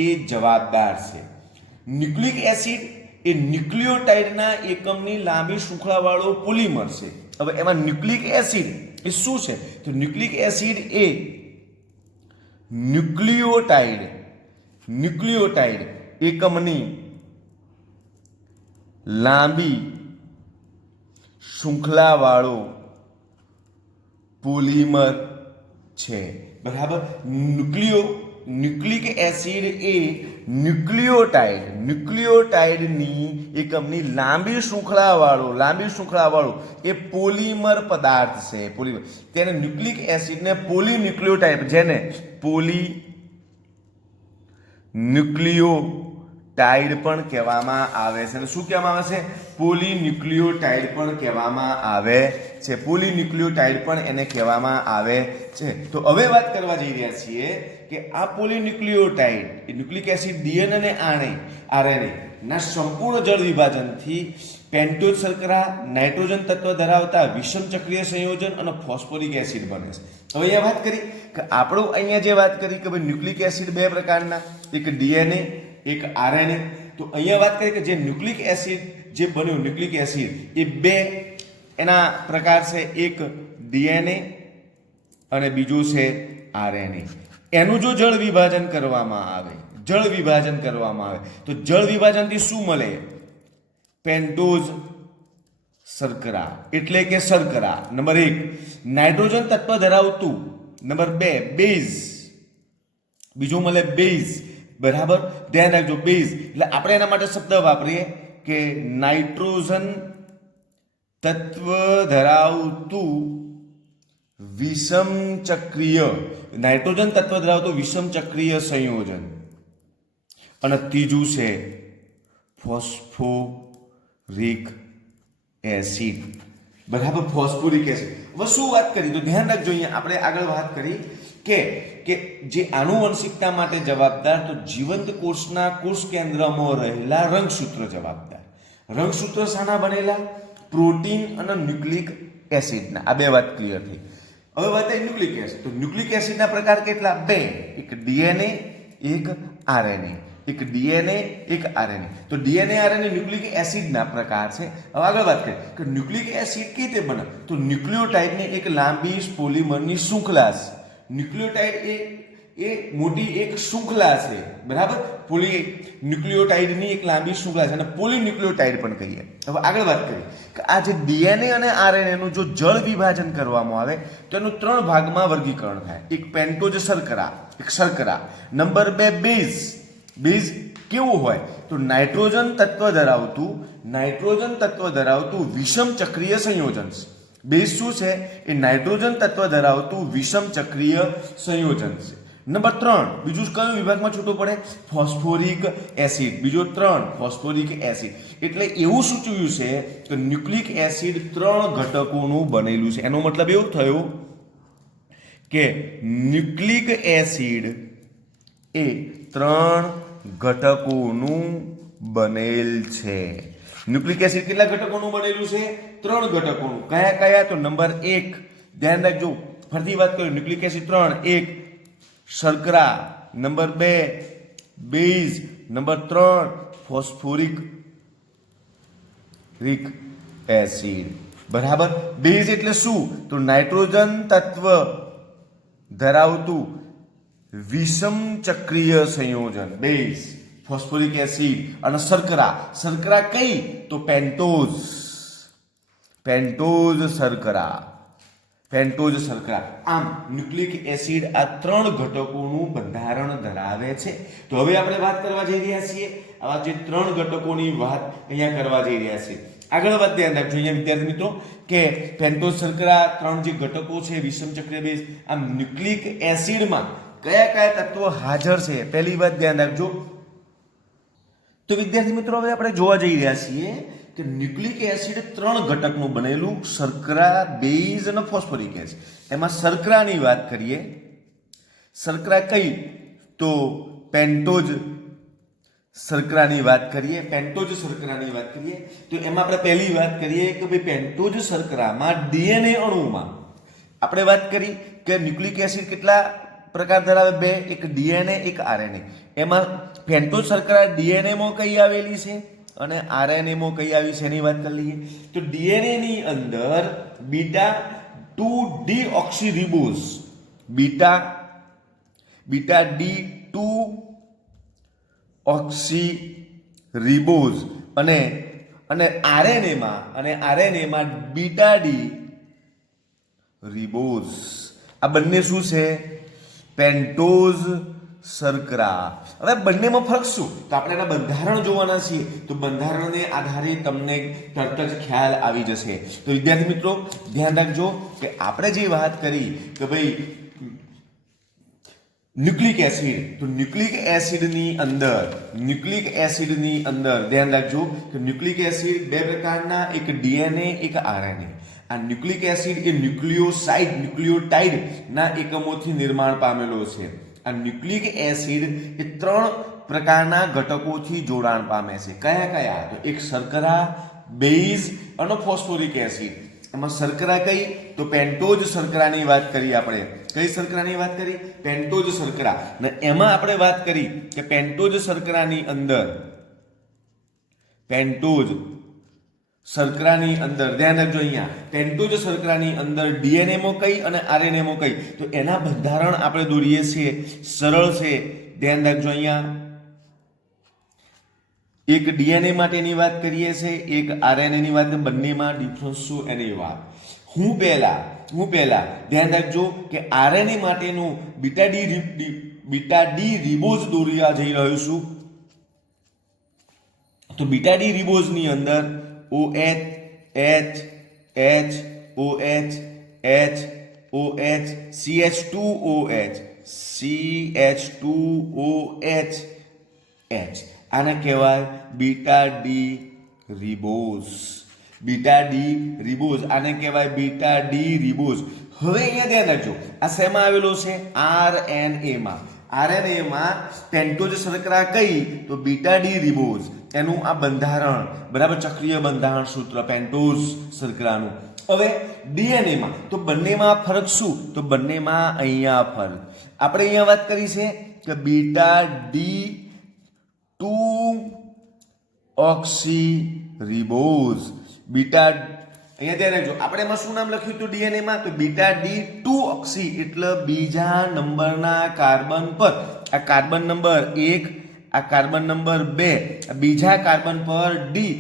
એ જવાબદાર છે. ન્યુક્લિક એસિડ એ ન્યુક્લિયોટાઇડના એકમની લાંબી શૃંખલાવાળો પોલિમર છે. હવે એમાં ન્યુક્લિક એસિડ એ શું છે? તો ન્યુક્લિક એસિડ એ ન્યુક્લિયોટાઇડ એકમની લાંબી શૃંખલાવાળો પોલિમર છે. બરાબર. ન્યુક્લિક એસિડ એ ન્યુક્લિયોટાઇડની એકમની લાંબી શૃંખલાવાળો એ પોલિમર પદાર્થ છે. પોલિમર તેને ન્યુક્લિક એસિડને પોલીન્યુક્લિયોટાઇડ, જેને પોલીન્યુક્લિયોટાઇડ પણ કહેવામાં આવે છે. અને શું કહેવામાં આવે છે? પોલીન્યુક્લિયોટાઇડ પણ કહેવામાં આવે છે. પોલીન્યુક્લિયોટાઇડ પણ એને કહેવામાં આવે છે. તો હવે વાત કરવા જઈ રહ્યા છીએ કે આ પોલીન્યુક્લિયોટાઇડ એ ન્યુક્લિક એસિડ DNA અને RNA ના સંપૂર્ણ જળ વિભાજનથી પેન્ટોઝ શર્કરા, નાઇટ્રોજન તત્વ ધરાવતા વિષમ ચક્રીય સંયોજન અને ફોસ્ફોરિક એસિડ બને છે. હવે અહીંયા વાત કરી કે આપણું અહીંયા જે વાત કરી કે ભાઈ ન્યુક્લિક એસિડ બે પ્રકારના, એક DNA એક RNA. તો અહીંયા વાત કરી કે જે ન્યુક્લિક એસિડ જે બન્યું ન્યુક્લિક એસિડ એ બે એના પ્રકાર છે, એક DNA અને બીજું છે RNA. એનું જો જળ વિભાજન કરવામાં આવે તો જળ વિભાજનથી શું મળે? પેન્ટોઝ શર્કરા એટલે કે શર્કરા. નંબર 1 નાઇટ્રોજન તત્વ ધરાવતું. Number 2 base. બીજું મળે બેઝ. બરાબર, ધ્યાન રાખજો બેઝ એટલે આપણે એના માટે શબ્દ વાપરીએ કે નાઇટ્રોજન તત્વ ધરાવતું વિષમ ચક્રીય સંયોજન. અને ત્રીજું છે ફોસ્ફોરિક એસિડ. બરાબર, ફોસ્ફોરિક એસિડ. હવે શું વાત કરી? તો ધ્યાન રાખજો, અહીંયા આપણે આગળ વાત કરી કે જે આનુવંશિકતા માટે જવાબદાર, તો જીવંત કોષના કોષ કેન્દ્રમાં રહેલા રંગસૂત્ર જવાબદાર. રંગસૂત્ર શાના બનેલા? પ્રોટીન અને ન્યુક્લિક એસિડના. આ બે વાત ક્લિયર થઈ. હવે વાત આવી ન્યુક્લિક એસિડ. તો ન્યુક્લિક એસિડના પ્રકાર કેટલા? બે. એક DNA એક RNA. તો DNA RNA ન્યુક્લિક એસિડના પ્રકાર છે. હવે આગળ વાત કરીએ કે ન્યુક્લિક એસિડ કેવી રીતે બને? તો ન્યુક્લિયોટાઇડની એક લાંબી પોલિમરની શૃંખલા છે. ન્યુક્લિયોટાઇડ એ મોટી એક શૃંખલા છે. બરાબર, ન્યુક્લિયોટાઇડની એક લાંબી શૃંખલા છે અને પોલીન્યુક્લિયોટાઇડ પણ કહીએ. હવે આગળ વાત કરીએ કે આ જે DNA અને RNA નું જો જળ વિભાજન કરવામાં આવે તો એનું 3 ભાગમાં વર્ગીકરણ થાય. એક પેન્ટોઝ શર્કરા, એક શર્કરા. Number 2 base. બેઝ કેવું હોય? તો નાઇટ્રોજન તત્વ ધરાવતું વિષમ ચક્રીય સંયોજન. બેઝ શું છે? એ નાઇટ્રોજન તત્વ ધરાવતું વિષમ ચક્રીય સંયોજન છે. નંબર 3, બીજું કયો વિભાગમાં છૂટો પડે? Phosphoric acid. બીજો 3 ફોસ્ફોરિક એસિડ. એટલે એવું સૂચવ્યું છે કે ન્યુક્લિક એસિડ 3 ઘટકોનું બનેલું છે. એનો મતલબ એવો થયો કે ન્યુક્લિક એસિડ એ 3 ઘટકોનું બનેલ છે. ન્યુક્લિક એસિડ કેટલા ઘટકોનું બનેલું છે? 3 ઘટકોનું. કયા કયા? તો નંબર 1, ધ્યાન રાખજો, ફરીથી વાત કરું, ન્યુક્લિક એસિડ 3, 1 શર્કરા, number 2 base, number 3 phosphoric acid. બરાબર. બેઝ એટલે શું? તો નાઇટ્રોજન તત્વ ધરાવતું વિષમ ચક્રીય સંયોજન બેઝ, ફોસ્ફોરિક એસિડ. અને શર્કરા કઈ? તો પેન્ટોઝ શર્કરા. આમ ન્યુક્લિક એસિડ આ 3 ઘટકોનું બંધારણ ધરાવે છે. તો હવે આપણે વાત કરવા જઈ રહ્યા છીએ આવા જે 3 ઘટકોની વાત અહીંયા કરવા જઈ રહ્યા છીએ. આગળ વાત ધ્યાન રાખજો અહીંયા વિદ્યાર્થી મિત્રો કે પેન્ટોઝ શર્કરા 3 જે ઘટકો છે વિષમ ચક્રીય બેઝ, આમ ન્યુક્લિક એસિડમાં કયા કયા તત્વો હાજર છે? પહેલી વાત ધ્યાન રાખજો. તો વિદ્યાર્થી મિત્રો હવે આપણે જોવા જઈ રહ્યા છીએ કે ન્યુક્લિક એસિડ 3 ઘટકનું બનેલું, શર્કરા, બેઝ અને ફોસ્ફોરિક એસિડ. એમાં શર્કરાની વાત કરીએ. શર્કરા કઈ? તો પેન્ટોઝ શર્કરાની વાત કરીએ. તો એમાં આપણે પહેલી વાત કરીએ કે ભાઈ પેન્ટોઝ શર્કરામાં ડીએનએ અણુમાં આપણે વાત કરી કે ન્યુક્લિક એસિડ કેટલા પ્રકાર ધરાવે? 2, એક ડીએનએ, એક આરએનએ. એમાં પેન્ટોઝ શર્કરા ડીએનએ માં કઈ આવેલી છે અને આરએનએ માં કઈ આવી છે એની વાત કરી લઈએ. તો ડીએનએ ની અંદર બીટા 2 ડીઓક્સીરિબોઝ, બીટા D2 ઓક્સીરિબોઝ અને આરએનએ માં બીટા ડી રિબોઝ. આ બંને શું છે? પેન્ટોઝ શર્કરા. હવે બંનેમાં ફરક શું? તો આપણે એના બંધારણ જોવાના છીએ. તો બંધારણને આધારે તમને તરત જ ખ્યાલ આવી જશે. તો વિદ્યાર્થી મિત્રો ધ્યાન રાખજો કે આપણે જે વાત કરી કે ભાઈ ન્યુક્લિક એસિડ, તો ન્યુક્લિક એસિડની અંદર ધ્યાન રાખજો કે ન્યુક્લિક એસિડ 2 પ્રકારના, એક ડીએનએ, એક આરએનએ. આ ન્યુક્લિક એસિડ એ ન્યુક્લિયોટાઇડ ના એકમોથી નિર્માણ પામેલો છે. આ ન્યુક્લિક એસિડ એ 3 પ્રકારના ઘટકોથી જોડાણ પામે છે. કયા? તો એક શર્કરા, બેઝ અને ફોસ્ફોરિક એસિડ. એમાં શર્કરા કઈ? તો પેન્ટોઝ શર્કરાની વાત કરી આપણે. કઈ શર્કરાની વાત કરી? પેન્ટોઝ શર્કરા. અને એમાં આપણે વાત કરી કે પેન્ટોઝ શર્કરાની અંદર ધ્યાન રાખજો અહીંયા પેન્ટોઝ શર્કરાની અંદર ડીએનએ માં કઈ અને આરએનએ માં કઈ? તો એના બંધારણ આપણે દોરીએ છીએ. સરળ છે, ધ્યાન રાખજો અહીંયા. એક ડીએનએ માટેની વાત કરીએ છીએ, એક આરએનએ ની વાત. બંનેમાં ડિફરન્સ શું એની વાત. હું પહેલા ધ્યાન રાખજો કે આરએનએ માટેનું બીટા ડી રિબોઝ દોરવા જઈ રહ્યો છું. તો બીટા ડી રિબોઝ ની અંદર OH, H, H, OH, H, OH, CH2OH, CH2OH, H. આને કહેવાય બીટા ડી રિબોઝ. આને કહેવાય બીટા ડી રિબોઝ. હવે અહીંયા ધ્યાન રાખજો આ શેમાં આવેલો છે? આરએનએ માં પેન્ટોઝ શર્કરા કઈ? તો બીટા ડી રિબોઝ. એનું આ બંધારણ, બરાબર, ચક્રીય બંધારણ સૂત્ર પેન્ટોઝ શર્કરાનું. હવે ડીએનએ માં તો બંનેમાં ફરક શું? તો બંનેમાં અહીંયા ફરક આપણે અહીંયા વાત કરી છે કે બીટા D2 ઓક્સીરિબોઝ. બીટા અહીંયા ધ્યાન રાખજો આપણે એમાં શું નામ લખ્યું હતું ડીએનએ માં? તો બીટા D2 ઓક્સી એટલે બીજા નંબરના કાર્બન પર આ કાર્બન નંબર 1, આ કાર્બન નંબર 2, આ બીજા કાર્બન પર ડી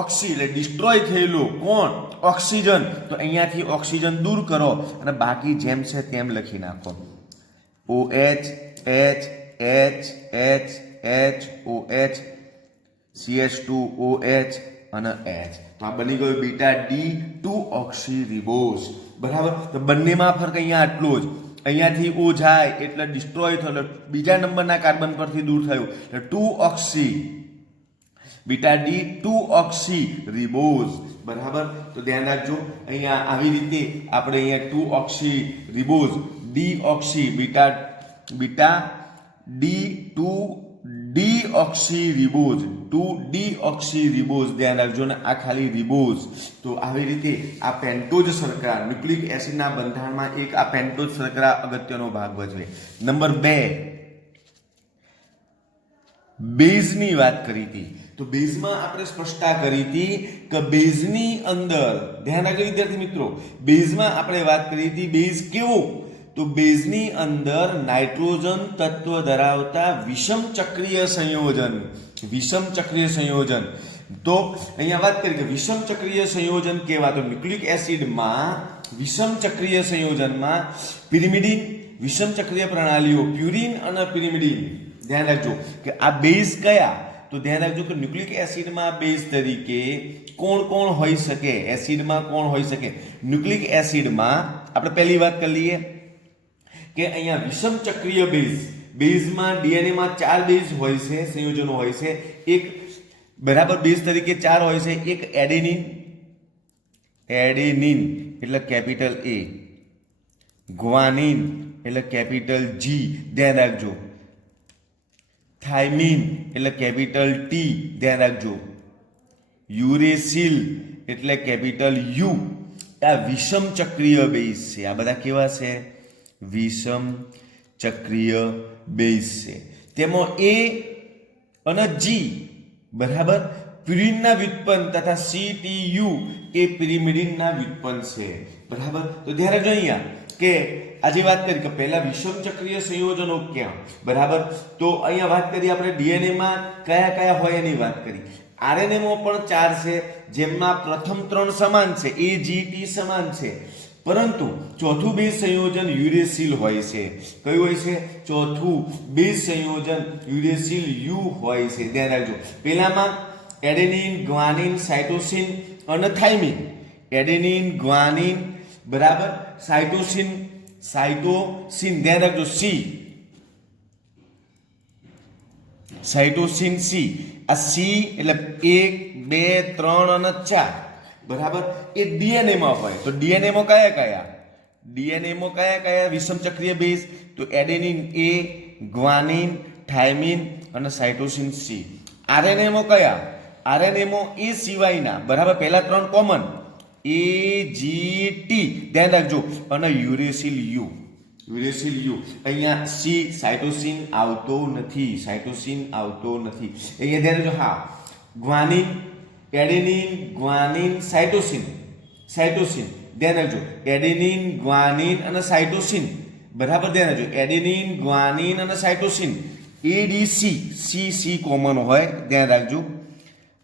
ઓક્સી એટલે ડિસ્ટ્રોય થયેલો કોણ? ઓક્સિજન. તો અહીંયાથી ઓક્સિજન દૂર કરો અને બાકી જેમ છે તેમ લખી નાખો. OH, H, H, H, H, OH, CH2OH, અને H. તો આ બની ગયું બીટા ડી 2 ઓક્સી રિબોઝ. બરાબર. તો બંનેમાં ફરક અહીંયા આટલો જ. અહીંયાથી O જાય એટલે ડિસ્ટ્રોય થયો, એટલે બીજા નંબરના કાર્બન પરથી દૂર થયું, એટલે 2 ઓક્સી બીટા ડી 2 ઓક્સી રિબોઝ. બરાબર. તો ધ્યાન રાખજો, અહીંયા આવી રીતે આપણે અહીંયા 2 ઓક્સી ribose D ઓક્સી beta D 2 D ઓક્સી ribose 2 D ઓક્સી ribose. ધ્યાન રાખજો ને આ ખાલી રિબોઝ. તો આવી રીતે આ પેન્ટોઝ શર્કરા ન્યુક્લિક એસિડના બંધારણમાં એક આ પેન્ટોઝ શર્કરા અગત્યનો ભાગ ભજવે. નંબર 2, બેઝની વાત કરી હતી. તો બેઝમાં આપણે સ્પષ્ટતા કરી હતી કે બેઝની અંદર, ધ્યાન રાખજો વિદ્યાર્થી મિત્રો, બેઝમાં આપણે વાત કરી હતી બેઝ કેવો, તો બેઝની અંદર નાઇટ્રોજન તત્વ ધરાવતા વિષમ ચક્રીય સંયોજન. વિષમ ચક્રીય સંયોજન. તો અહીંયા વાત કરી કે વિષમ ચક્રીય સંયોજન કેવા, તો ન્યુક્લિક એસિડમાં વિષમ ચક્રીય સંયોજનમાં પિરિમિડિન, વિષમ ચક્રીય પ્રણાલીઓ પ્યુરિન અને પિરિમિડિન. ધ્યાન રાખજો કે આ બેઝ કયા, તો ધ્યાન રાખજો કે ન્યુક્લિક એસિડમાં બેઝ તરીકે કોણ કોણ હોઈ શકે, એસિડમાં કોણ હોઈ શકે. ન્યુક્લિક એસિડમાં આપણે પહેલી વાત કરી લઈએ કે અહીંયા વિષમ ચક્રીય બેઝમાં ડીએનએમાં 4 બેઝ હોય છે, સંયોજનો હોય છે. એક બરાબર બેઝ તરીકે 4 હોય છે. એક એડેનિન એટલે કેપિટલ A, ગ્વાનિન એટલે કેપિટલ G. ધ્યાન રાખજો. થાઇમિન એટલે કેપિટલ T. ધ્યાન રાખજો. યુરેસિલ એટલે કેપિટલ U. આ વિષમ ચક્રીય બેઝ છે. આ બધા કેવા છે? વિષમ ચક્રીય બેઝ છે. તેમાં A અને G બરાબર પ્યુરિનના વ્યુત્પન્ન તથા CTU એ પિરિમિડિનના વ્યુત્પન્ન છે. બરાબર. તો ધ્યાન રાખજો અહીંયા કે આજે વાત કરી કે પહેલા વિષમ ચક્રીય સંયોજનો ક્યાં, બરાબર. તો અહીંયા વાત કરી આપણે ડીએનએમાં કયા કયા હોય એની વાત કરી. આરએનએમાં પણ 4 છે, જેમાં પ્રથમ 3 સમાન છે, A G T સમાન છે, પરંતુ ચોથું બેઝ સંયોજન યુરેસિલ હોય છે. કયું હોય છે? ચોથું બેઝ સંયોજન યુરેસિલ U હોય છે. ધ્યાન રાખજો. પહેલામાં એડેનિન, ગ્વાનિન, સાઇટોસિન અને થાઇમિન. એડેનિન, ગ્વાનિન બરાબર, સાઇટોસિન ધ્યાન રાખજો. Cytosine C. આ C એટલે 1 2 3 અને 4 બરાબર એ ડીએનએ માં હોય. તો ડીએનએ માં કયા વિષમ ચક્રીય બેઝ, તો એડેનિન A, ગ્વાનિન, થાઇમિન અને સાઇટોસિન C. આરએનએ માં કયા? આરએનએ માં A સિવાયના બરાબર પહેલા 3 કોમન, A G T. ધ્યાન રાખજો. અને યુરેસિલ U. અહીંયા C સાઇટોસિન આવતો નથી. અહીંયા ધ્યાન રાખજો. હા, ગ્વાનિન, એડેનિન, ગ્વાનિન, સાઇટોસિન. ધ્યાન રાખજો. એડેનિન, ગ્વાનિન અને સાઇટોસિન બરાબર. ધ્યાન રાખજો. એડેનિન, ગ્વાનિન અને સાઇટોસિન. ADC C કોમન હોય. ધ્યાન રાખજો.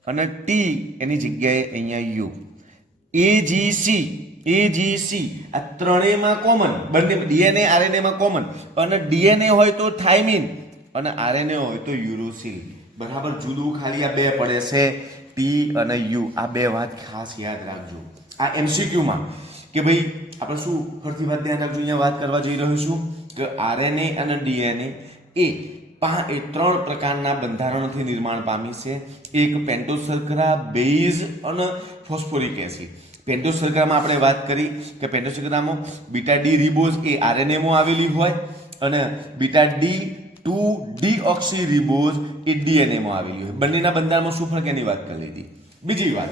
અને T એની જગ્યાએ અહીંયા U. AGC આ ત્રણેયમાં કોમન, બંને ડીએનએ આરએનએ માં કોમન. અને ડીએનએ હોય તો થાઇમિન અને આરએનએ હોય તો યુરોસિલ. બરાબર. જુદું ખાલી આ બે પડે છે, T અને U. આ બે વાત ખાસ યાદ રાખજો આ MCQ માં કે ભાઈ આપણે શું ફરતી વાત ધ્યાન રાખજો. અહીંયા વાત કરવા જઈ રહ્યો છું કે આરએનએ અને ડીએનએ એ 3 પ્રકારના બંધારણોથી નિર્માણ પામી છે. એક પેન્ટોઝ શર્કરા, બેઝ અને ફોસ્ફોરિક એસિડ. પેન્ટોઝ શર્કરામાં આપણે વાત કરી કે પેન્ટોઝ શર્કરામાં બીટા ડી રિબોઝ એ આરએનએ માં આવેલી હોય અને બીટા ડી 2 ડીઓક્સી રિબોઝ એ ડીએનએ માં આવેલી હોય. બંનેના બંધારણમાં શું ફરક એની વાત કરી લીધી. બીજી વાત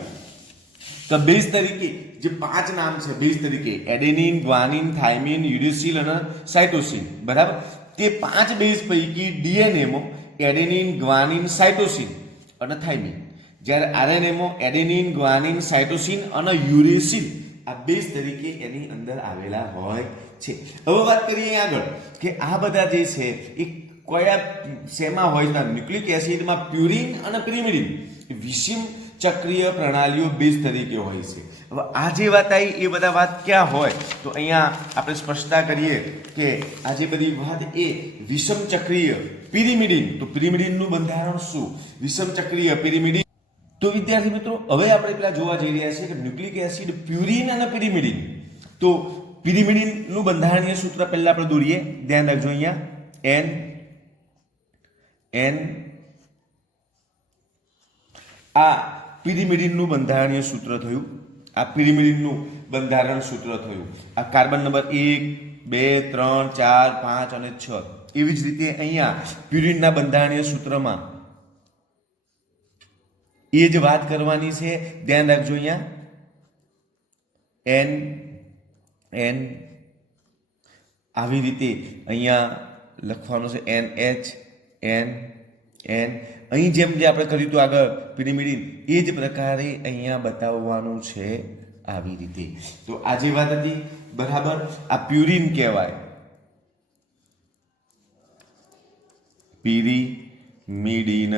કે બેઝ તરીકે જે 5 નામ છે બેઝ તરીકે એડેનિન, ગ્વાનિન, થાઇમિન, યુરેસિલ અને સાઇટોસિન બરાબર. તે 5 બેઝ પૈકી ડીએનએ માં એડેનિન, ગ્વાનિન, સાઇટોસિન અને થાઇમિન, જ્યારે આરએનએ માં એડેનિન, ગ્વાનિન, સાઇટોસિન અને યુરેસિલ આ બેઝ તરીકે એની અંદર આવેલા હોય છે. હવે વાત કરીએ આગળ કે આ બધા જે છે એ કયા શેમાં હોય છે? ન્યુક્લિક એસિડમાં પ્યુરિન અને પિરિમિડિન વિષમ ચક્રીય પ્રણાલીઓ બેઝ તરીકે હોય છે. હવે આ જે વાત આવી એ બધા વાત ક્યાં હોય? તો અહીંયા આપણે સ્પષ્ટતા કરીએ કે આ જે બધી વાત એ વિષમ ચક્રીય પિરિમિડિન. તો પિરિમિડિનનું બંધારણ શું? વિષમ ચક્રીય પિરિમિડિન તો વિદ્યાર્થી મિત્રો હવે આપણે પેલા જોવા જઈ રહ્યા છીએ કે ન્યુક્લિક એસિડ પ્યુરિન અને પિરિમિડિન. તો પિરિમિડિન નું બંધારણીય સૂત્ર પહેલા આપણે દોરીએ. ધ્યાન રાખજો અહીંયા N આ પિરિમિડિન નું બંધારણીય સૂત્ર થયું. આ પિરિમિડિન નું બંધારણ સૂત્ર થયું. આ કાર્બન નંબર 1 2 3 4 5 અને 6. એવી જ રીતે અહીંયા પ્યુરિનના બંધારણીય સૂત્રમાં એ જ વાત કરવાની છે. ધ્યાન રાખજો અહીંયા N આવી રીતે અહીંયા લખવાનું છે NH N અહીં જેમ જે આપણે કર્યું હતું આગળ પિરિમિડિન એ જ પ્રકારે અહીંયા બતાવવાનું છે આવી રીતે. તો આ જે વાત હતી બરાબર, આ પ્યુરિન કહેવાય, પિરિમિડિન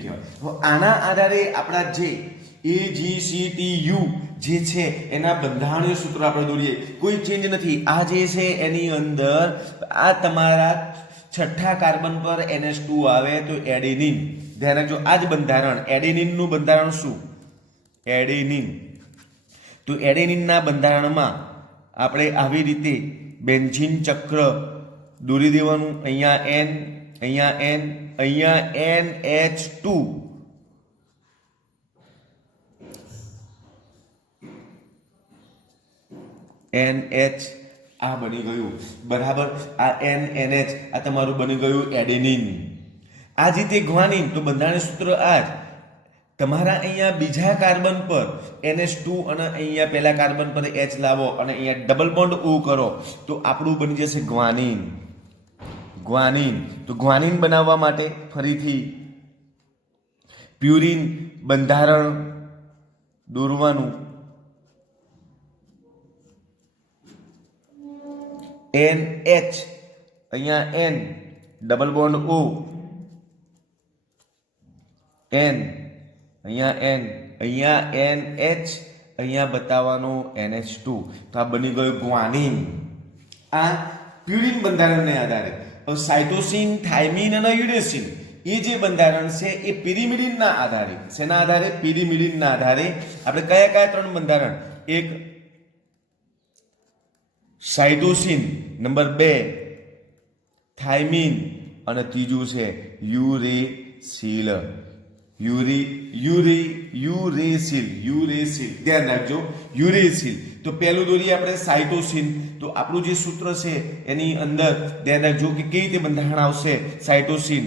કહેવાય. તો આના આધારે આપણા જે AgCTU જે છે એના બંધારણીય સૂત્રો આપણે દોરીએ. કોઈ ચેન્જ નથી. આ જે છે એની અંદર આ તમારા છઠ્ઠા કાર્બન પર NH2 આવે તો એડેનિન. ધ્યાન રાખજો આ જ બંધારણ. એડેનિન નું બંધારણ શું? એડેનિન. તો એડેનિનના બંધારણમાં આપણે આવી રીતે બેન્ઝીન ચક્ર દોરી દેવાનું. અહીંયા N, અહીંયા N, અહીંયા NH2. NH આ બની ગયું બરાબર. આ NH આ તમારું બની ગયું એડેનિન. આ જ રીતે ગ્વાનિન. તો બંધારણીય સૂત્ર આ જ. તમારા અહીંયા બીજા કાર્બન પર NH2 અને અહીંયા પહેલા કાર્બન પર H લાવો અને અહીંયા ડબલ બોન્ડ O કરો તો આપણું બની જશે ગ્વાનિન. તો ગ્વાનિન બનાવવા માટે ફરીથી પ્યુરિન બંધારણ દોરવાનું. NH અહીંયા N double bond O, N અહીંયા N, અહીંયા NH, અહીંયા બતાવવાનું NH2. તો આ બની ગયું ગ્વાનિન. આ પ્યુરિન બંધારણને આધારે સાઇટોસિન, થાઇમિન અને યુરેસિન એ જે બંધારણ છે એ પિરિમિડિનના આધારે. શેના આધારે? પિરિમિડિનના આધારે આપણે કયા કયા ત્રણ બંધારણ? એક સાઇટોસિન, નંબર 2 થાઇમિન અને ત્રીજું છે યુરેસિલ. યુરેસિલ. ધ્યાન રાખજો યુરેસિલ. તો પહેલું દોરીએ આપણે સાઇટોસિન. તો આપણું જે સૂત્ર છે એની અંદર ધ્યાન રાખજો કે કેવી રીતે બંધારણ આવશે સાઇટોસિન.